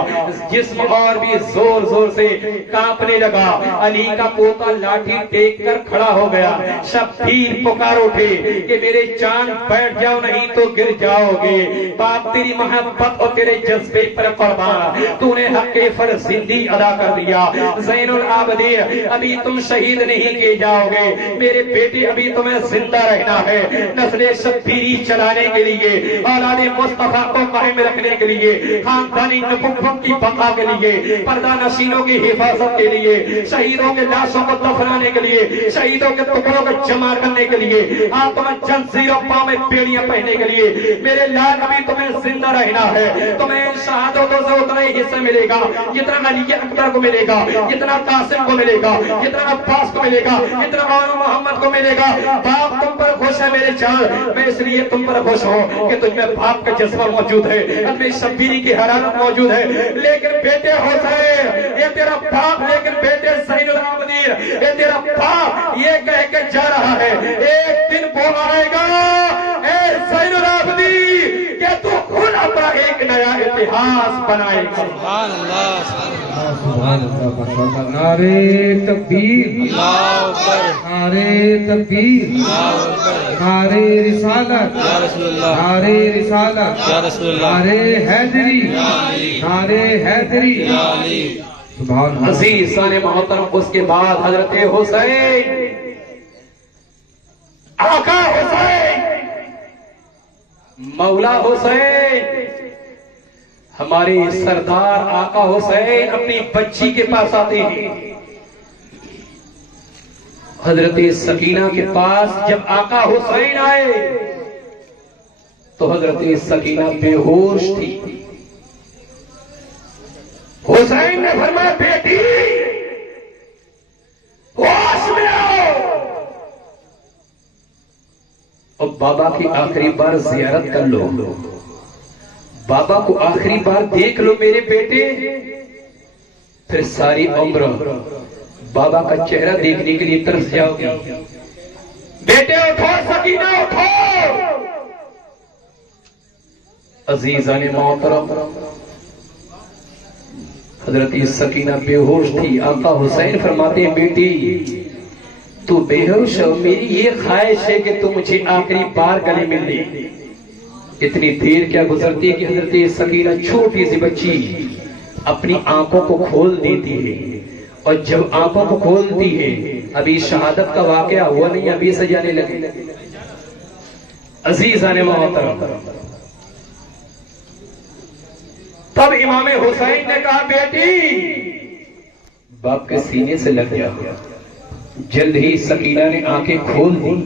جسم اور بھی زور زور سے کانپنے لگا. علی کا پوتا لاٹھی ٹیک کر کھڑا ہو گیا. شبیر پکار اٹھے کہ میرے چاند بیٹھ جاؤ نہیں تو گر جاؤ گے. باپ تیری محبت اور تیرے جذبے پر قربان، تو نے حق فرض زندگی ادا کر دیا. زین العابدین ابھی تم شہید نہیں کیے جاؤ گے میرے بیٹے، ابھی تمہیں زندہ رہنا ہے. نسل شبیری چلانے کے لیے، اولاد مصطفیٰ کو قائم رکھنے کے لیے، خاندانی نبوت کی بقا کے لیے، پردہ نشینوں کی حفاظت کے لیے، شہیدوں کے لاشوں کو دفنانے کے لیے، شہیدوں کے ٹکڑوں کو جمع کرنے کے لیے، آپ تمہیں جنزیروں پاؤں میں بیڑیاں پہننے کے لیے. میرے لال ابھی تمہیں زندہ رہنا ہے. تمہیں شہادتوں سے اتنا ہی حصہ ملے گا جتنا علی اکبر کو ملے گا، جتنا قاسم کو ملے گا، جتنا عباس کو ملے گا، جتنا مولانا محمد کو ملے گا. باپ تم پر خوش ہے میرے جان، میں اس لیے تم پر خوش ہوں کہ تجھ میں باپ کا جذبہ موجود ہے، اپنی شبیری کی حرارت موجود ہے. لیکن بیٹے حسین یہ تیرا باپ، لیکن بیٹے زین العابدین یہ تیرا باپ یہ کہہ کے جا رہا ہے، ایک دن وہ آئے گا اے زین العابدین کہ تو خود اپنا ایک نیا اتہاس بنائے گا. سبحان اللہ، سبحان اللہ. نعرے تکبیر، اللہ اکبر، نعرے تکبیر، اللہ اکبر، نعرے رسالت، یا رسول اللہ، نعرے رسالت، یا رسول اللہ، نعرے حیدری، یا علی، نعرے حیدری. یا علی. سبحان اللہ. عزیز سان محترم، اس کے بعد حضرت حسین، آقا حسین، مولا حسین، ہمارے سردار آقا حسین اپنی بچی کے پاس آتے ہیں. حضرت سکینہ کے پاس جب آقا حسین آئے تو حضرت سکینہ بے ہوش تھی. حسین نے فرمایا، بیٹی ہوش میں آؤ. اور بابا کی آخری بار زیارت کر لو، بابا کو آخری بار دیکھ لو میرے بیٹے، پھر ساری عمر بابا کا چہرہ دیکھنے کے لیے ترس جاؤ گی. بیٹے اٹھو سکینہ اٹھو. عزیزان محترم حضرت سکینہ بے ہوش تھی. آقا حسین فرماتے ہیں بیٹی تو بے ہوش ہو، میری یہ خواہش ہے کہ تو مجھے آخری بار گلے مل لے. اتنی دیر کیا گزرتی ہے کہ حضرت سکینہ چھوٹی سی بچی اپنی آنکھوں کو کھول دیتی ہے، اور جب آنکھوں کو کھولتی ہے ابھی شہادت کا واقعہ ہوا نہیں، ابھی سے جانے لگے. عزیزان محترم تب امام حسین نے کہا بیٹی باپ کے سینے سے لگ جا. جلد ہی سکینہ نے آنکھیں کھول دی،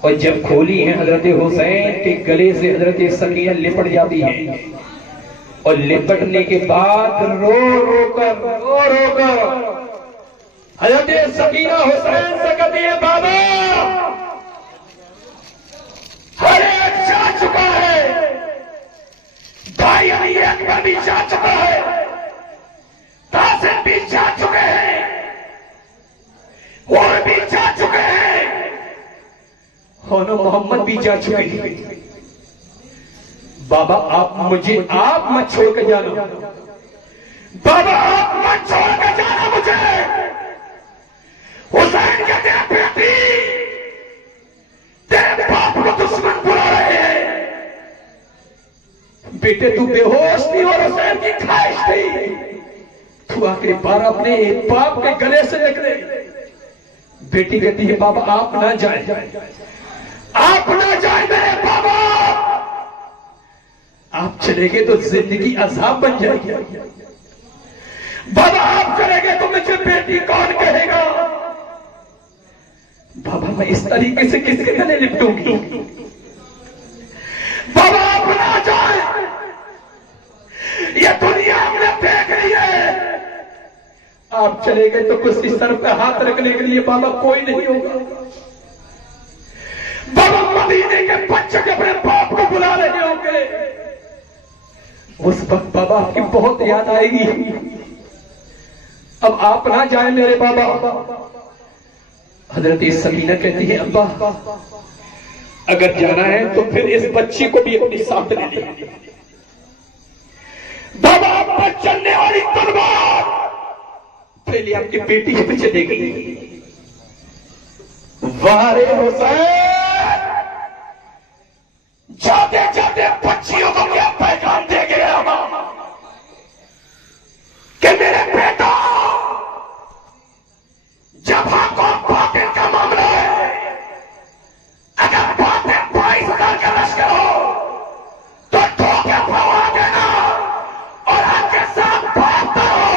اور جب کھولی ہیں حضرت حسین کے گلے سے حضرت سکینہ لپٹ جاتی ہے، اور لپٹنے کے بعد رو رو کر حضرت سکینہ حسین سے کہتی ہے بابا ہر ایک جا چکا ہے، بھائی علی اکبر بھی جا چکا ہے، قاسم بھی جا چکے ہیں، اور بھی جا چکے ہیں، اور محمد بھی جا چکے ہیں. بابا آپ مت چھوڑ کے جانا، بابا آپ مت چھوڑ کے جانا مجھے. حسین کہتے ہیں بیٹی تیرے باپ کو دشمن بلا رہے ہیں. بیٹے تو بے ہوش تھی اور حسین کی خواہش تھی، تو آخری بار اپنے باپ کے گلے سے نکلے. بیٹی کہتی ہے بابا آپ نہ جائیں، آپ نہ جائیں میرے بابا، آپ چلے گے تو زندگی عذاب بن جائے گی. بابا آپ چلے گے تو مجھے بیٹی کون کہے گا. بابا میں اس طریقے سے کس کے گلے لپٹوں گی. بابا آپ نہ جائیں، یہ دنیا ہم نے دیکھ لی ہے. آپ چلے گئے تو کسی سر پہ ہاتھ رکھنے کے لیے بابا کوئی نہیں ہوگا. بابا مدینے کے بچے کے اپنے باپ کو بلا رہے ہوں گے. اس وقت بابا آپ کی بہت یاد آئے گی. اب آپ نہ جائیں میرے بابا. حضرت سکینہ کہتی ہے ابا اگر جانا ہے تو پھر اس بچی کو بھی اپنی ساتھ لے لیں. بابا آپ پر چلنے والی تلوار پہلے آپ کی بیٹی کے پیچھے دے گئی. وارے حسین جاتے جاتے بچیوں کو کیا پیغام دے گیا کہ میرے بیٹا جب ہم کو باطل کا معاملہ ہے، اگر باطل 22,000 کا لشکر ہو تو ٹھوکے پھوا دینا، اور ہم کے ساتھ بھاگتا ہو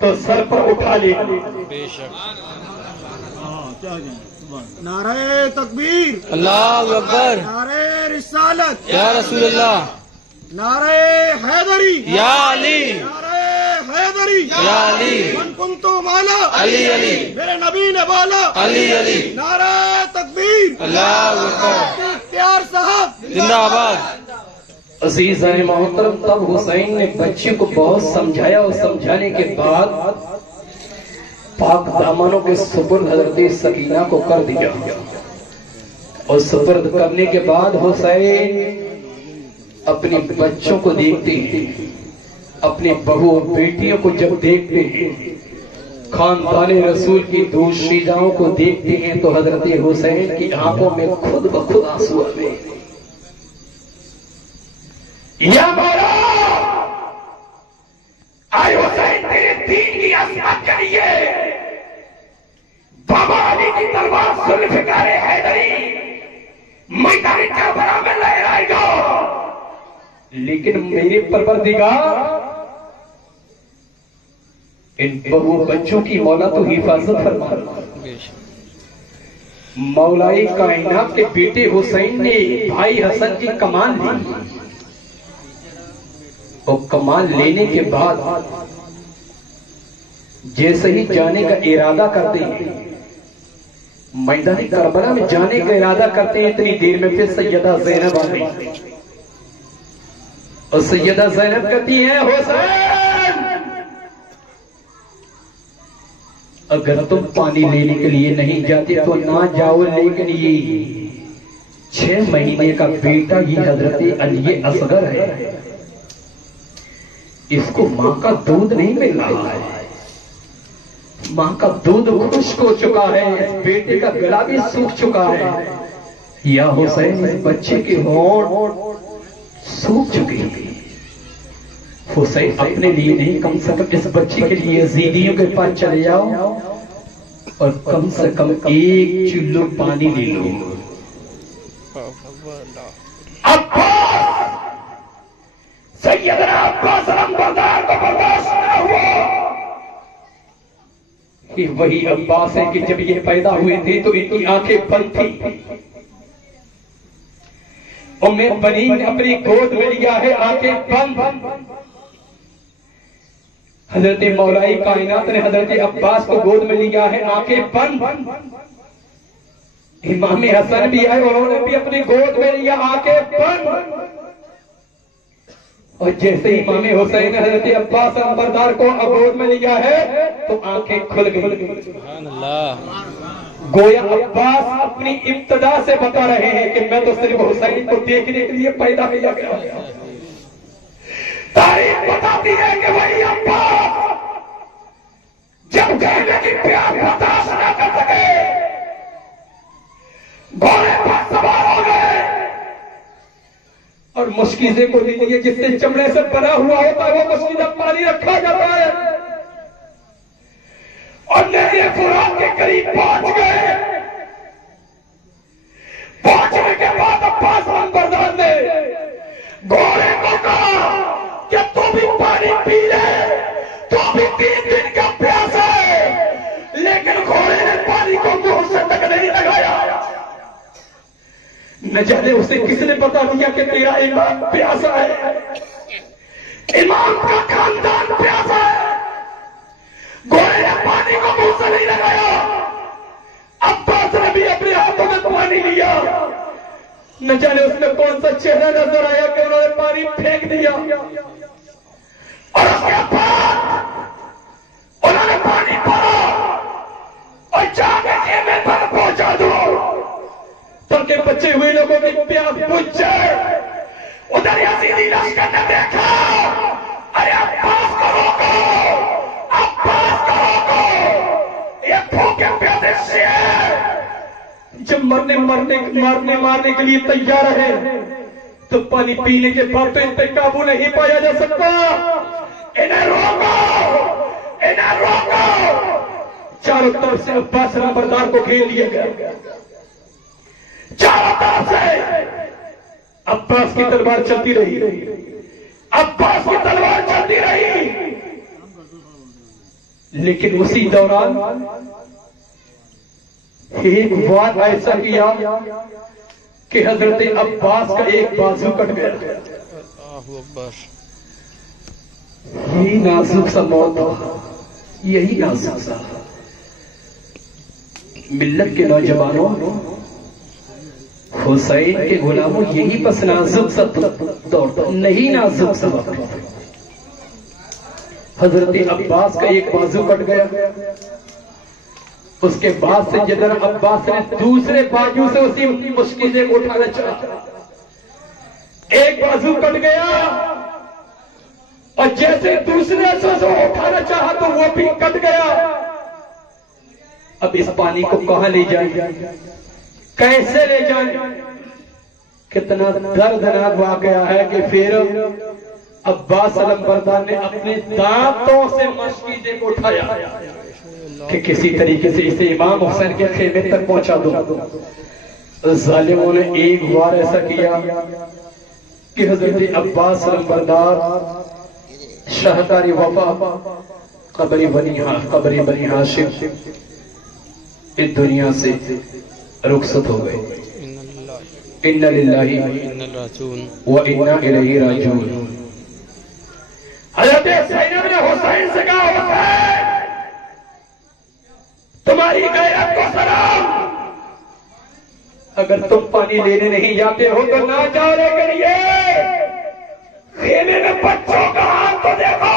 تو سر پر اٹھا لے. بے شک. نعرہ تکبیر، اللہ اکبر، نعرہ رسالت، یا رسول اللہ، نعرہ حیدری، یا علی، نعرہ حیدری، یا علی، من کنتو مولا، علی علی، میرے نبی نے بولا، علی علی، نعرہ تکبیر، اللہ اکبر، اختیار صاحب زندہ آباد. عزیزان محترم تب حسین نے بچی کو بہت سمجھایا، اور سمجھانے کے بعد پاک دامنوں کے سپرد حضرت سکینہ کو کر دیا. اور سپرد کرنے کے بعد حسین اپنی بچوں کو دیکھتے ہیں، اپنی بہو اور بیٹیوں کو جب دیکھتے ہیں، خاندان رسول کی دوسری جاؤں کو دیکھتے ہیں تو حضرت حسین کی آنکھوں میں خود بخود آنسو آ گئے. یا مولا آئے حسین تیرے دین کی عظمت کے لیے بابا علی کی تلوار ذوالفقار حیدری میدان کربلا میں لہرائے گا، لیکن میرے پروردگار ان بہو بچوں کی مولا تو حفاظت فرما. مولائی کائنات کے بیٹے حسین نے بھائی حسن کی کمان لی، اور کمان لینے کے بعد جیسے ہی جانے کا ارادہ کرتے ہیں، میدان کربلا میں جانے کا ارادہ کرتے ہیں، اتنی دیر میں پھر سیدہ زینب آ گئی. اور سیدہ زینب کہتی ہیں حسین اگر تم پانی لینے کے لیے نہیں جاتے تو نہ جاؤ، لیکن یہ 6 مہینے کا بیٹا یہ حضرت علی اصغر ہے، اس کو ماں کا دودھ نہیں مل رہا ہے، ماں کا دودھ خشک ہو چکا ہے، اس بیٹے کا گلا بھی سوکھ چکا ہے۔ یا حسین، اس بچے کے ہونٹ سوکھ چکے ہیں۔ حسین اپنے لیے نہیں، کم سے کم اس بچے کے لیے یزیدیوں کے پاس چلے جاؤ اور کم سے کم 1 چلو پانی لے لو۔ سیدنا عباس علمبردار کو برداشت نہ ہوا کہ وہی عباس ہے کہ جب یہ پیدا ہوئے تھے تو ان کی آنکھیں بند تھی، ام بنین اپنی گود میں لیا ہے، آنکھیں بند۔ حضرت مولا کائنات نے حضرت عباس کو گود میں لیا ہے، آنکھیں بند۔ امام حسن بھی آئے اور انہوں نے بھی اپنی گود میں لیا، آنکھیں بند۔ اور جیسے امام حسین نے حضرت عباس علمبردار کو گود میں لیا ہے تو آنکھیں کھل گئی۔ سبحان اللہ۔ گویا عباس اپنی ابتدا سے بتا رہے ہیں کہ میں تو صرف حسین کو دیکھنے کے لیے پیدا کیا گیا۔ تاریخ بتاتی ہے کہ وہی عباس جب گھوڑے کی پیاس برداشت نہ کر سکے، گھوڑے پر سوار ہو گئے اور مشکیزے کو لے لیے، جس سے چمڑے سے بنا ہوا ہوتا ہے وہ مشکیزہ پانی رکھا جاتا ہے، اور نہر فرات کے قریب پہنچ گئے۔ پہنچنے کے بعد عباس علمبردار نے گھوڑے کو کہا کہ تو بھی پانی پی لے، تو بھی 3 دن کا پیاس ہے، لیکن گھوڑے نے پانی کو منہ سے تک نہیں لگایا۔ نہ جانے اسے کس نے بتا دیا کہ تیرا امام پیاسا ہے، امام کا خاندان پیاسا ہے۔ گھوڑے نے پانی کو منہ سے نہیں لگایا، عباس نے بھی اپنے ہاتھوں میں پانی لیا۔ نہ جانے اس میں کون سا چہرہ نظر آیا کہ انہوں نے پانی پھینک دیا، اور اس کے بعد انہوں نے پانی پڑا اور جا کے خیمے پر پہنچا دو تاکہ بچے ہوئے لوگوں کی پیاس بجھ جائے۔ ادھر یزیدی لشکر نے دیکھا، ارے عباس کو روکو، عباس کو روکو، یہ بھوکے پیاسے شیر جب مارنے کے لیے تیار ہے تو پانی پینے کے بعد تو ان پہ قابو نہیں پایا جا سکتا۔ انہیں روکو، انہیں روکو۔ چاروں طرف سے عباس علمبردار کو گھیر لیا گیا، چاروں طرف سے عباس کی تلوار چلتی رہی، عباس کی تلوار چلتی رہی۔ لیکن اسی دوران ایک بات ایسا کیا کہ حضرت عباس کا ایک بازو کٹ گیا۔ اللہ اکبر۔ یہی نازک سا موت تھا، یہی نازک سا۔ ملت کے نوجوانوں، حسین کے غلاموں، یہی بس نازک سا دور تھا، نہیں نازک سا وقت۔ حضرت عباس کا ایک بازو کٹ گیا، اس کے بعد سے جدر عباس نے دوسرے بازو سے اسی مشکیزے کو اٹھانا چاہا، ایک بازو کٹ گیا اور جیسے دوسرے سے اٹھانا چاہا تو وہ بھی کٹ گیا۔ اب اس پانی کو کہاں لے جائیں، کیسے لے جائیں؟ کتنا دردناک واقعہ ہے کہ پھر عباس علمبردار نے اپنے دانتوں سے مشکیزے کو اٹھایا کہ کسی طریقے سے اسے امام حسین کے خیمے تک پہنچا دو۔ ظالموں نے ایک بار ایسا کیا کہ حضرت عباس علمبردار شاہدار وفا قبر بنی ہاشم اس دنیا سے رخصت ہو گئے۔ ان للہ و انا الیہ راجعون۔ حضرت زینب نے حسین سے کہا، حسین تمہاری غیرت کو سلام، اگر تم پانی لینے نہیں جاتے ہو تو نہ جاؤ، لیکن یہ خیمے میں بچوں کا ہاتھ تو دیکھو،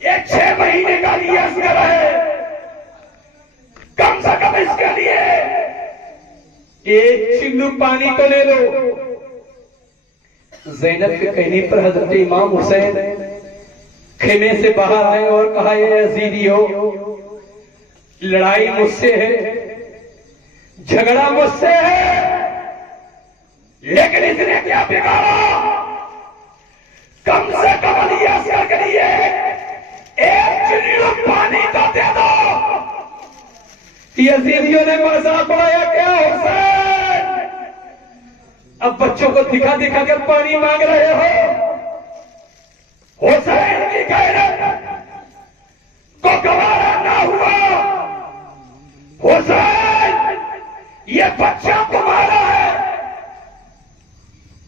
یہ 6 مہینے کا لیے اصغر ہے، کم سے کم اس کے لیے 1 چلو پانی تو لے لو۔ زینب کے کہنے پر حضرت امام حسین خیمے سے باہر آئے اور کہا اے یزیدیو، لڑائی مجھ سے ہے، جھگڑا مجھ سے ہے، لیکن اس نے کیا بگاڑا؟ کم سے کم علی اصغر کے لیے 1 چلو پانی تو دے دو۔ یزیدیوں نے مذاق اڑایا، کیا حسین اب بچوں کو دکھا دکھا کر پانی مانگ رہے ہو؟ حسین کی غیرت کو گوارا نہ ہوا۔ حسین یہ بچہ تمہارا ہے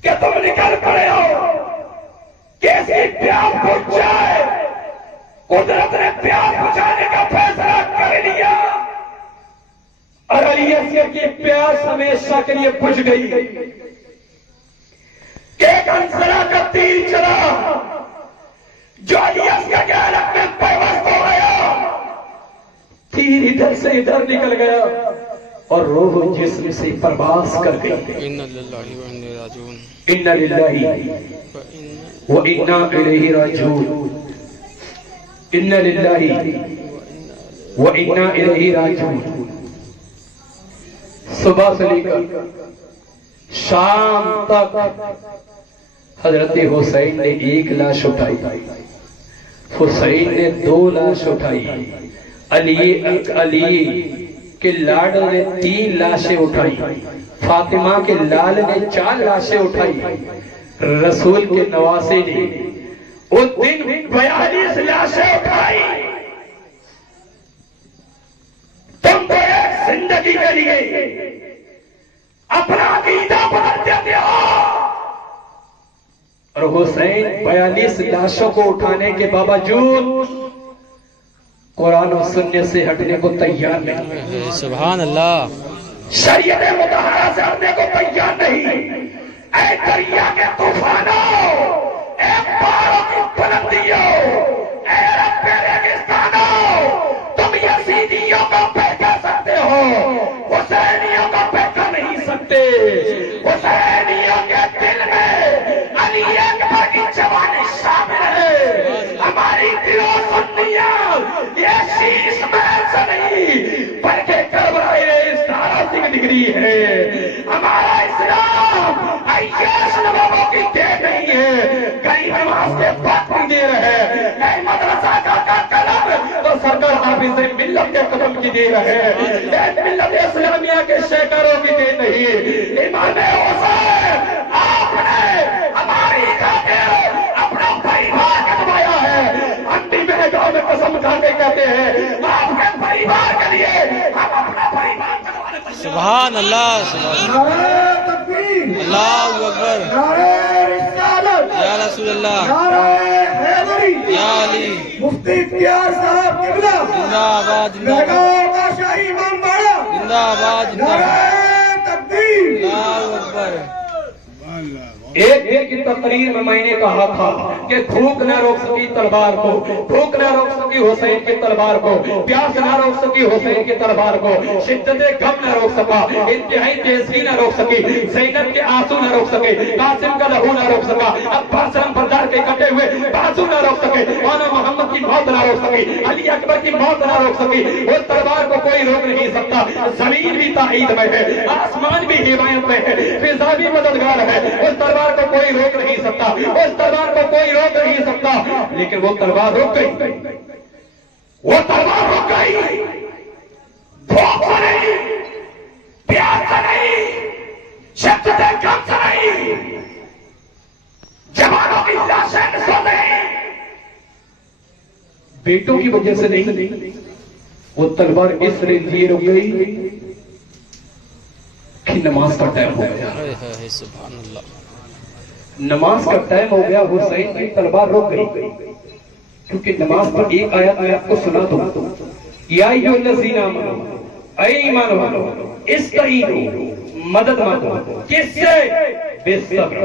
کہ تم نکل پڑے ہو، کیسی پیاس بجھ جائے، قدرت نے پیاس بجھانے کا فیصلہ کر لیا اور علی اصغر کی پیاس ہمیشہ کے لیے بجھ گئی۔ ایک انصرا کا تیر چلا جو علی اصغر کے حلق میں پیوست ہو گیا، تیر ادھر سے ادھر نکل گیا اور روح جسم سے پرواز کر گئی۔ انا للہ و انا راجعون، انا للہ و انا الیہ راجعون، انا للہ و انا الیہ راجعون۔ صبح سے لے کر شام تک حضرت حسین نے 1 لاش اٹھائی، حسین نے 2 لاش اٹھائی، علی کے لاڈ نے 3 لاشیں اٹھائی، فاطمہ کے لال نے 4 لاشیں اٹھائی، رسول کے نواسے نے اس دن 42 لاشیں اٹھائی۔ تم تو ایک زندگی کے لیے اپنا عقیدہ بدل دیتے ہو، اور حسین 42 لاشوں کو اٹھانے کے باوجود قرآن و سنت سے ہٹنے کو تیار نہیں، سبحان اللہ، شریعت مطہرہ سے ہٹنے کو تیار نہیں۔ اے دریا کے طوفانوں، اے پہاڑوں کی بلندیوں، اے رب ریگستانوں، تم یزیدیوں کو پہچان سکتے ہو، حسینیوں کو پہچان نہیں سکتے۔ حسینیوں کے دل میں علی اکبر کی جوانی شامل ہے۔ ہماری دلوں سنیاں یہ شیش محل سے نہیں بلکہ کربلا استارہ سے ڈگری ہے۔ ہمارا اسلام عیاش نوابوں کی دیر نہیں ہے، غریب نواز کے بات کی دیر ہے، نئے مدرسہ کا قلم تو سرکار حافظ ملت کے قدم کی دیر ہے، ملت اسلامیہ کے شیکروں کی دیر نہیں۔ امام حسین آپ نے ہماری خاطر اپنا پریوار کٹوایا ہے، ہم بھی مہجاؤں میں قسم کھا کے کہتے ہیں آپ کے پریوار کے لیے ہم اپنا پریوار کٹوانے پر سبحان اللہ، سبحان نعرہ تکبیر، اللہ اکبر، نعرہ رسالت، یا رسول اللہ، نعرہ حیدری، یا علی، مفتی اختیار صاحب قبلہ، زندہ آباد، زندہ آباد، نگاہ کا شاہی امام باڑہ، زندہ آباد، زندہ آباد، نعرہ تکبیر۔ اللہ اکبر۔ ایک کی تقریر میں نے کہا تھا کہ بھوک نہ روک سکی تلوار کو، بھوک نہ روک سکی حسین کی تلوار کو، پیاس نہ روک سکی حسین کی تلوار کو، شدت غم نہ روک سکا، انتہائی تیزی نہ روک سکی، زینب کے آنسو نہ روک سکے، قاسم کا لہو نہ روک سکا، عباس بردار کے کٹے ہوئے بازو نہ روک سکے، مولانا محمد کی موت نہ روک سکی، علی اکبر کی موت نہ روک سکی۔ اس تلوار کو کوئی روک نہیں سکتا، زمین بھی تائید میں ہے، آسمان بھی حمایت میں ہے، فضا بھی مددگار ہے، اس تلوار کو کوئی روک نہیں سکتا، اس تلوار کو کوئی روک نہیں سکتا، لیکن وہ تلوار رک گئی، وہ تلوار رک گئی، بھوک سے نہیں، پیاس سے نہیں، شدت غم سے نہیں، جوانوں کی لاشیں سو نہیں، بیٹوں کی وجہ سے نہیں، وہ تلوار اس لیے رک گئی کہ نماز کا ٹائم ہو گیا، سبحان اللہ، نماز کا ٹائم ہو گیا، حسین کی تلوار رک گئی، کیونکہ نماز پر ایک آیت میں آپ کو سنا دوں، یا ایھا الذین آمنوا، اے ایمان والو، استعینوا، مدد مانگو، کس سے؟ بے صبر،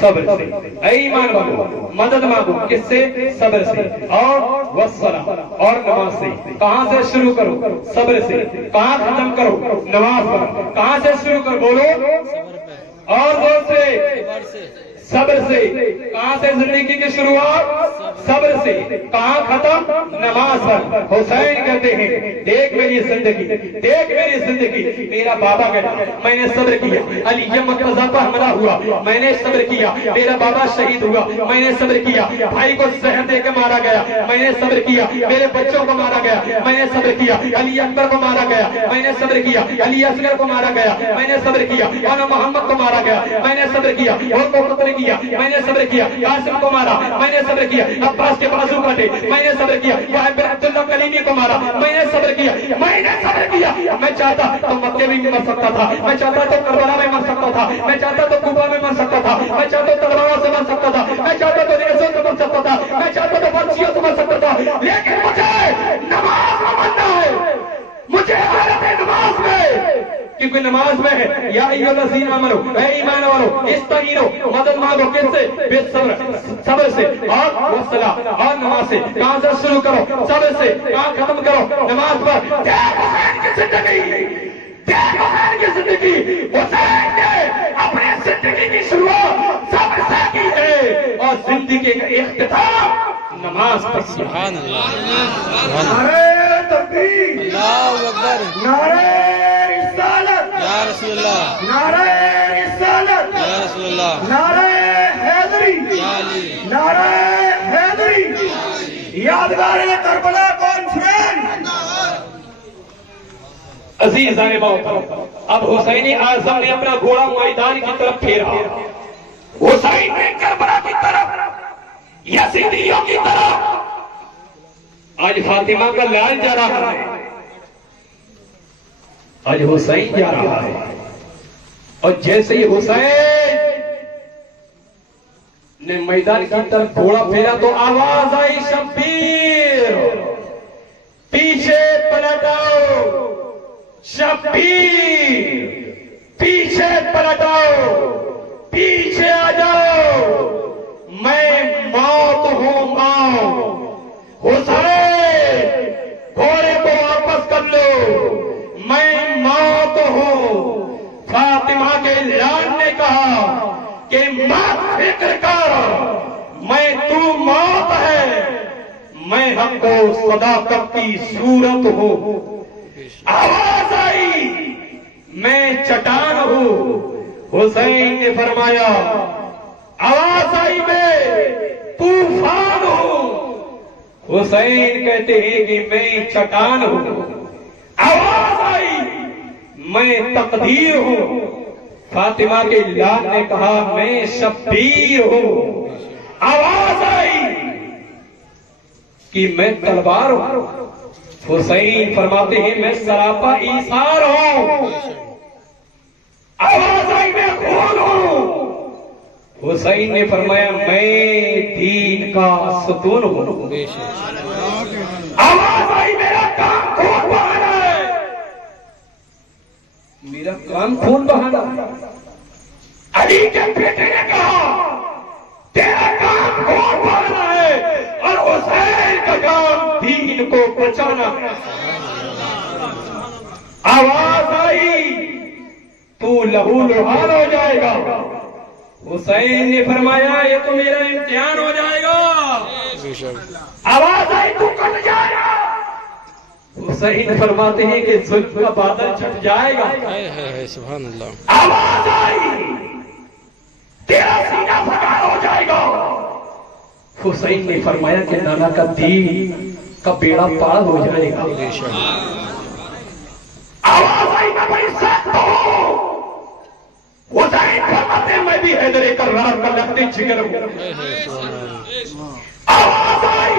صبر سے، اے ایمان والو مدد مانگو، کس سے؟ صبر سے، اور والصلاۃ، اور نماز سے۔ کہاں سے شروع کرو؟ صبر سے۔ کہاں ختم کرو؟ نماز پر۔ کہاں سے شروع کرو؟ بولو اور زور سے، صبر سے۔ کہاں سے زندگی کی شروعات؟ صبر سے۔ کہاں ختم؟ نماز پر۔ حسین کہتے ہیں دیکھ میری زندگی، دیکھ میری زندگی، میرا بابا کہتا میں نے صبر کیا، علی مرتضیٰ پر حملہ ہوا، میں نے صبر کیا، میرا بابا شہید ہوا، میں نے صبر کیا، بھائی کو زہر دے کے مارا گیا، میں نے صبر کیا، میرے بچوں کو مارا گیا، میں نے صبر کیا، علی اکبر کو مارا گیا، میں نے صبر کیا، علی اصغر کو مارا گیا، میں نے صبر کیا، مولانا محمد کو مارا گیا، میں نے صبر کیا، اور کو قتل کیا، میں نے صبر کیا، قاسم کو مارا، میں نے صبر کیا، عباس کے بازو کاٹے، میں نے صبر کیا، وہاب عبداللہ کلیمی کو مارا، میں نے صبر کیا، میں نے صبر کیا۔ میں چاہتا تو مکے میں مر سکتا تھا، میں چاہتا تو کربلا میں مر سکتا تھا، میں چاہتا تو کوفہ میں مر سکتا تھا، میں چاہتا تو تلواروں سے مر سکتا تھا، میں چاہتا تو ریسوں سے مر سکتا تھا، میں چاہتا تو پرچیوں سے مر سکتا تھا، لیکن مجھے نماز میں مرنا ہے، مجھے حالت نماز میں، کیونکہ نماز میں ہے یا ایھا الذین آمنو، اے ایمان والو استعینوا، مدد مانگو کس سے؟ بے صبر، صبر سے، اور والصلاۃ، اور نماز سے۔ کہاں سے شروع کرو؟ صبر سے۔ کہاں ختم کرو؟ نماز پر۔ دیکھ حسین کی زندگی، دیکھ حسین کی زندگی، حسین نے اپنی زندگی کی شروعات صبر سے کی ہے، اور زندگی کا اختتام نماز پر۔ سبحان اللہ، نعرہ تکبیر، اللہ اکبر، نعرہ رسالت، یا رسول اللہ، نعرہ رسالت، یا رسول اللہ، نعرہ حیدری، یا علی، نعرہ حیدری، یادگار کربلا کانفرنس۔ عزیزان محترم، اب حسینی اعظم نے اپنا گھوڑا میدان کی طرف پھیرا، حسین نے کربلا کی طرف، یزیدیوں کی طرف۔ آج فاطمہ کا لال جا رہا ہے، آج حسین جا رہا ہے، اور جیسے ہی حسین نے میدان کی طرف گھوڑا پھیرا تو آواز آئی شبیر پیچھے پلٹ آؤ، شبیر پیچھے پلٹ آؤ، پیچھے آ جاؤ، میں موت ہوں آؤ۔ حسین گھوڑے کو واپس کر لو، میں موت ہوں۔ فاطمہ کے لال نے کہا کہ مت فکر کر، میں تو موت ہے، میں حق و صداقت کی صورت ہوں۔ آواز آئی میں چٹان ہوں، حسین نے فرمایا آواز آئی میں طوفان ہوں، حسین کہتے ہیں کہ میں چٹان ہوں۔ آواز آئی میں تقدیر ہوں، فاطمہ کے لال نے کہا میں شبیر ہوں۔ آواز آئی کہ میں تلوار ہوں، حسین فرماتے ہیں میں سراپا ایثار ہوں۔ آواز آئی میں خون ہوں، حسین نے فرمایا میں دین کا ستون ہوں۔ آواز آئی میرا کام خون بہانا ہے، میرا کام خون بہانا ہے۔ علی کے بیٹے نے کہا تیرا کام خون بہانا ہے، اور حسین کا کام دین کو بچانا ہے۔ آواز آئی تو لہو لہان ہو جائے گا، حسین نے فرمایا یہ تو میرا امتحان ہو جائے گا۔ آواز آئی تو کٹ جائے گا، حسین فرماتے ہیں کہ ظلم کا بادل چھٹ جائے گا۔ سبحان اللہ، آواز آئی تیرا سینہ پھٹار ہو جائے گا، حسین نے فرمایا کہ نانا کا دین کا بیڑا پار ہو جائے گا۔ آواز آئی میں بڑی سخت ہوں، حسین فرماتے ہیں میں بھی حیدر کرار کا لگتے جگر ہوں۔ آواز آئی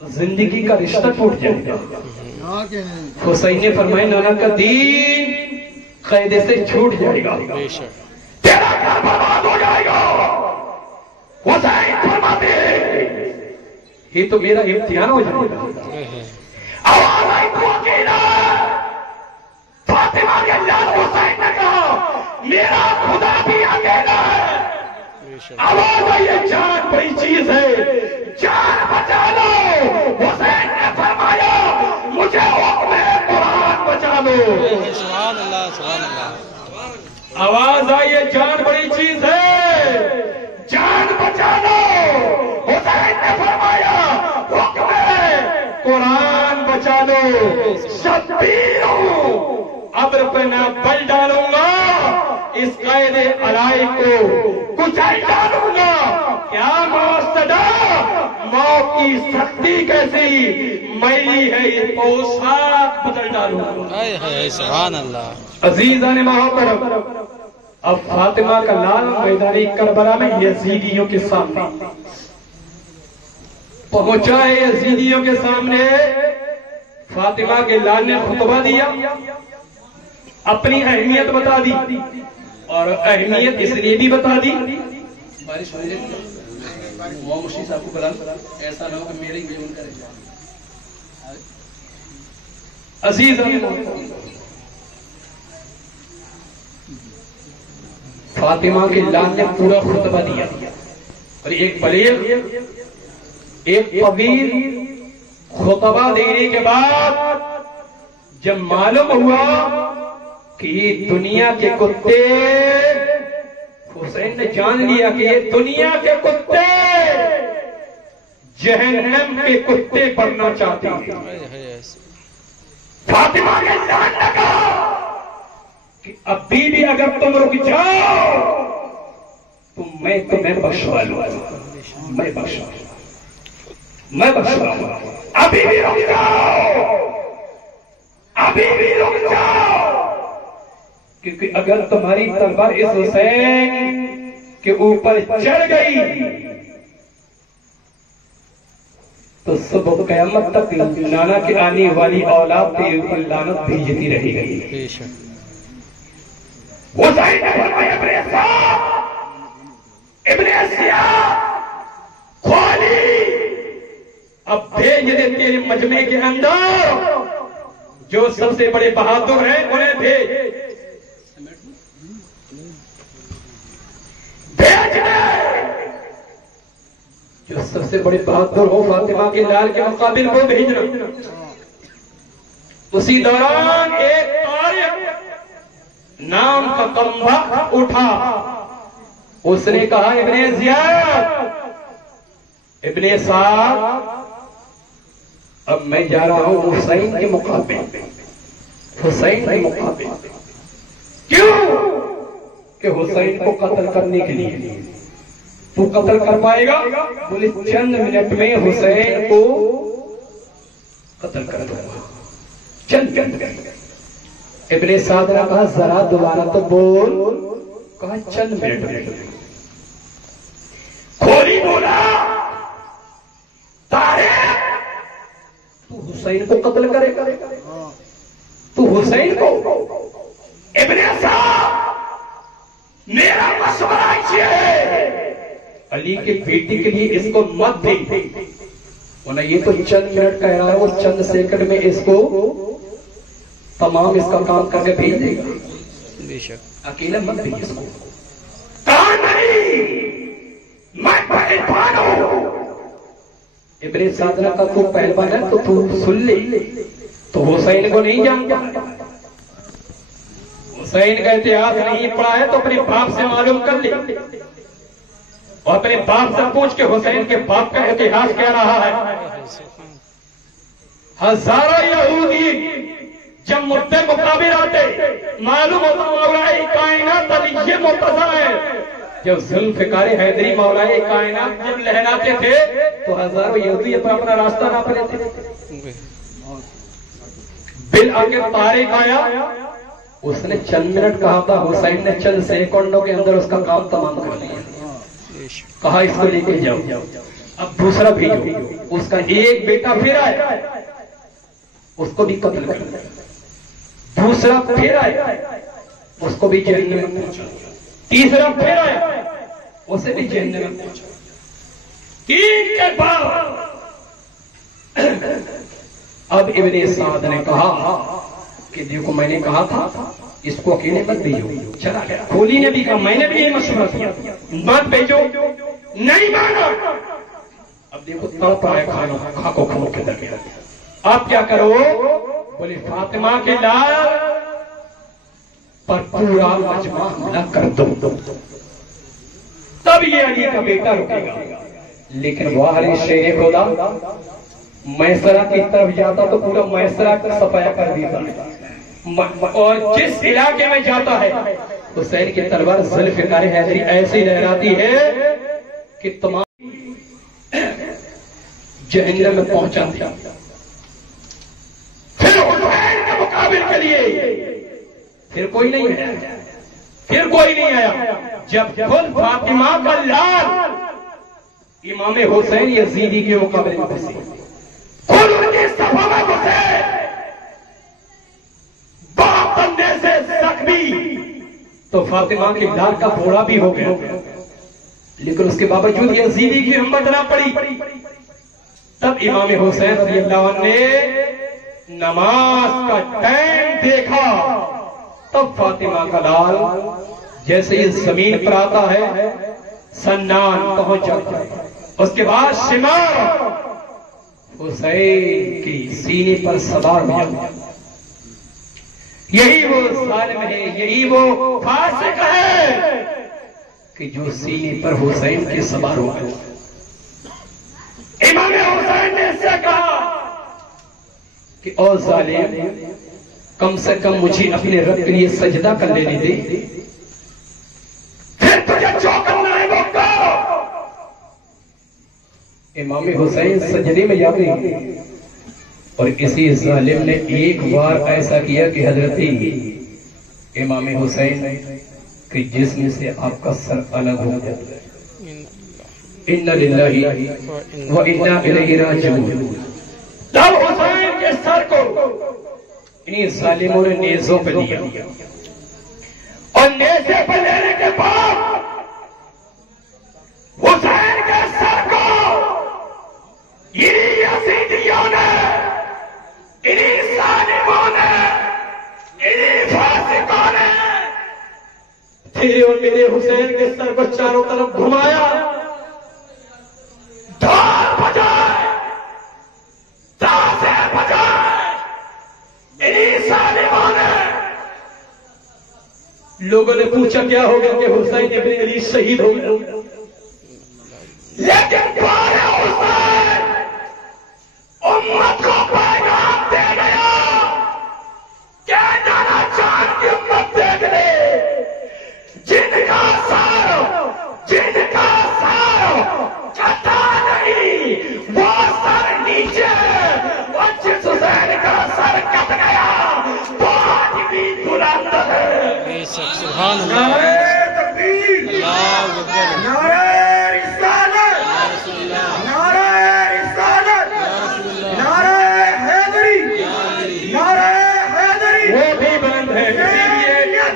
زندگی کا رشتہ ٹوٹ جائے گا، حسین نے فرمایا نانا کا دین قیدے سے چھوٹ جائے گا، تیرا گھر برباد ہو جائے گا۔ حسین فرماتے ہیں یہ تو میرا امتحان ہو جائے گا۔ آواز آئی تو اکیلا، فاطمہ کے لال حسین نے کہا میرا خدا بھی اکیلا ہے. آواز آئیے جان بڑی چیز ہے, جان بچا لو. حسین نے فرمایا مجھے حکم ہے قرآن بچا لو. سبحان اللہ سبحان اللہ. آواز آئیے جان بڑی چیز ہے, جان بچا لو. حسین نے فرمایا حکم ہے قرآن بچا لو. شبیر ہوں ابر پہ نہ بل ڈالوں گا, اس قید علائی کو کچل ڈالوں گا. کیا موت صدا, موت کی سختی کیسی میلی ہے, یہ پوشاک بدل ڈالوں گا. سبحان اللہ. عزیزان محترم, اب فاطمہ کا لال میدان کربلا میں یزیدیوں کے سامنے پہنچا ہے. یزیدیوں کے سامنے فاطمہ کے لال نے خطبہ دیا, اپنی اہمیت بتا دی, اور اہمیت اس لیے بھی بتا دی. بارش ہو جائے مشی صاحب کو بلا, ایسا نہ ہو کہ میرے ہی ان کرے. عزیز فاطمہ کے لال نے پورا خطبہ دیا, اور ایک بلیغ ایک طویل خطبہ دینے کے بعد جب معلوم ہوا کہ یہ دنیا کے کتے, حسین نے جان لیا کہ یہ دنیا کے کتے جہنم کے کتے بننا چاہتے ہیں. فاطمہ کے لال نے کہا کہ ابھی بھی اگر تم رک جاؤ تو میں تمہیں بخشوا لوں, میں بخشوا لوں, میں بخشوا لوں. ابھی بھی رک جاؤ, ابھی بھی رک جاؤ, کیونکہ اگر تمہاری تلوار اس حسین کے اوپر چڑھ گئی تو صبح قیامت تک نانا کے آنے والی اولاد کے اوپر لعنت بھیجتی رہے گی. حسین نے فرمایا ابن صاحب, ابن سیاح خوالی, اب بھیج دے تیرے مجمع کے اندر جو سب سے بڑے بہادر ہیں انہیں بھیج جو سب سے بڑے بہادر ہو فاطمہ کے لال کے مقابل کو بھیجنا. اسی دوران ایک طارق نام کا کمبا اٹھا, اس نے کہا ابن زیاد, ابن سعد, اب میں جا رہا ہوں حسین کے مقابل, حسین کے مقابل. کیوں کہ حسین کو قتل کرنے کے لیے. تو قتل کر پائے گا؟ بولے چند منٹ میں حسین کو قتل کر دوں گا, چند منٹ. ابن سعد نے کہا ذرا دوبارہ تو بول, کہا چند منٹ. کھولی بولا طارق تو حسین کو قتل کرے گا, تو حسین کو. ابن سعد میرا مشورہ یہ علی کے بیٹی کے لیے اس کو مت دے, ورنہ یہ تو چند منٹ کہہ رہا ہے, وہ چند سیکنڈ میں اس کو تمام اس کا کام کر کے بھیج دے گا. اکیلا مت بھیج اس کو. کہاں نہیں, میں پہلوان ہوں. ابن سعد نے کہا تو پہلوان ہے تو سن لے, تو حسین کو نہیں جانتا. حسین کا اتہاس نہیں پڑھا ہے تو اپنے باپ سے معلوم کر لے, اور اپنے باپ سے پوچھ کے حسین کے باپ کا اتہاس کیا رہا ہے. ہزاروں یہودی جب مردے مقابر آتے معلوم ہوتا مولا کائنات ابھی یہ مرتضی ہے. جب ذوالفقار حیدری مولا کائنات جب لہراتے تھے تو ہزاروں یہودی اپنا راستہ نہ پڑے تھے. بالآخر طارق آیا, اس نے چند منٹ کہا تھا, حسین نے چند سیکنڈوں کے اندر اس کا کام تمام کر دیا. کہا اس کو لے کے جاؤ, اب دوسرا بھیجو. اس کا ایک بیٹا پھر آیا, اس کو بھی قتل کر دیا. دوسرا پھر آیا, اس کو بھی جہنم میں پہنچا. تیسرا پھر آیا, اسے بھی جہنم میں پہنچا. تین کے بعد اب ابن سعد نے کہا کہ دیکھو میں نے کہا تھا اس کو اکیلے مت بھیجو. چلا گیا. کولی نے بھی کہا میں نے بھی یہ مشورہ کیا مت بھیجو, نہیں مانا. اب دیکھو تڑپ رہا ہے کھانا, کھاکو کھاؤ کے درمیان. آپ کیا کرو, بولے فاطمہ کے لال پر پورا مجمع حملہ کر دو, تب یہ علی کا بیٹا رکے گا. لیکن واہ شیر خدا میسرہ کی طرف جاتا تو پورا میسرہ کا صفایا کر دیتا, اور جس علاقے میں جاتا ہے حسین کی تلوار ذوالفقار حیدری ایسی لہراتی ہے کہ تمام جہنم میں پہنچا دیا. پھر حسین کے مقابل کے لیے پھر کوئی نہیں آیا, پھر کوئی نہیں آیا. جب خود فاطمہ کا لال امام حسین یزیدی کے مقابلے میں پھنسی, خود ان کی صفوں میں گھسے, باپ بننے سے زخمی, تو فاطمہ کے لال کا بوڑا بھی ہو گیا. لیکن اس کے باوجود یزیدی کی ہمت نہ پڑی. تب امام حسین رضی اللہ عنہ نے نماز کا ٹائم دیکھا, تب فاطمہ کا لال جیسے یہ زمین پر آتا ہے سنان پہنچ جاتا ہے. اس کے بعد شمار حسین کی سینے پر سوار ہو جاتا. یہی وہ ظالم ہے, یہی وہ فاسق ہے کہ جو سینے پر حسین کے سوار ہو گئے. امام حسین نے اس سے کہا کہ او ظالم, کم سے کم مجھے اپنے رب کے لیے سجدہ کر لینے دے, پھر تجھے جو کرنا ہے وہ کرو. امام حسین سجدے میں جاتے ہیں, اور اسی ظالم نے ایک بار ایسا کیا کہ حضرت امام حسین کے جسم سے آپ کا سر الگ ہو جاتا ہے. اِنَّا لِلَّهِ وَإِنَّا إِلَيْهِ رَاجِعُونَ. تب حسین کے سر کو انہی ظالموں نے نیزوں پہ لیا, اور نیزے پہ لینے کے بعد حسین کے سر کو انہی یزیدیوں نے, انہی ظالموں نے, انہی فاسقوں نے تیرے اور میرے حسین کے سر کو چاروں طرف گھمایا, ڈھول بجائے, تازے بجائے, انہی ظالموں نے. لوگوں نے پوچھا کیا ہو گیا کہ حسین ابن علی شہید ہو گیا, لیکن بارے حسین امت کو پیغام دے گیا کہ نانا جان کی امت دیکھ لے, جن کا سار کتا نہیں وہ سر نیچے, اور جس حسین کا سر کٹ گیا وہ آدمی بلند ہے. بے شک, سبحان اللہ, نعرہ تکبیر, اللہ اکبر, نعرہ رسالت, نعرہ رسالت, نعرہ حیدری, نعرہ حیدری. وہ بھی بلند ہے.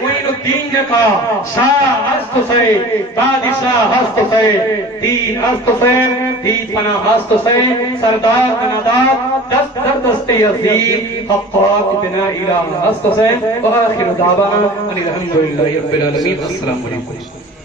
معین الدین نے کہا شاہ ہست حسین, بادشاہ ہست حسین, دین ہست حسین, دید پناہ ہست حسین, سردار بنادات دست در دست یزید, حقاق بنا الہ ہست حسین. وآخر دعوانا ان الحمدللہ رب العالمین. السلام علیکم.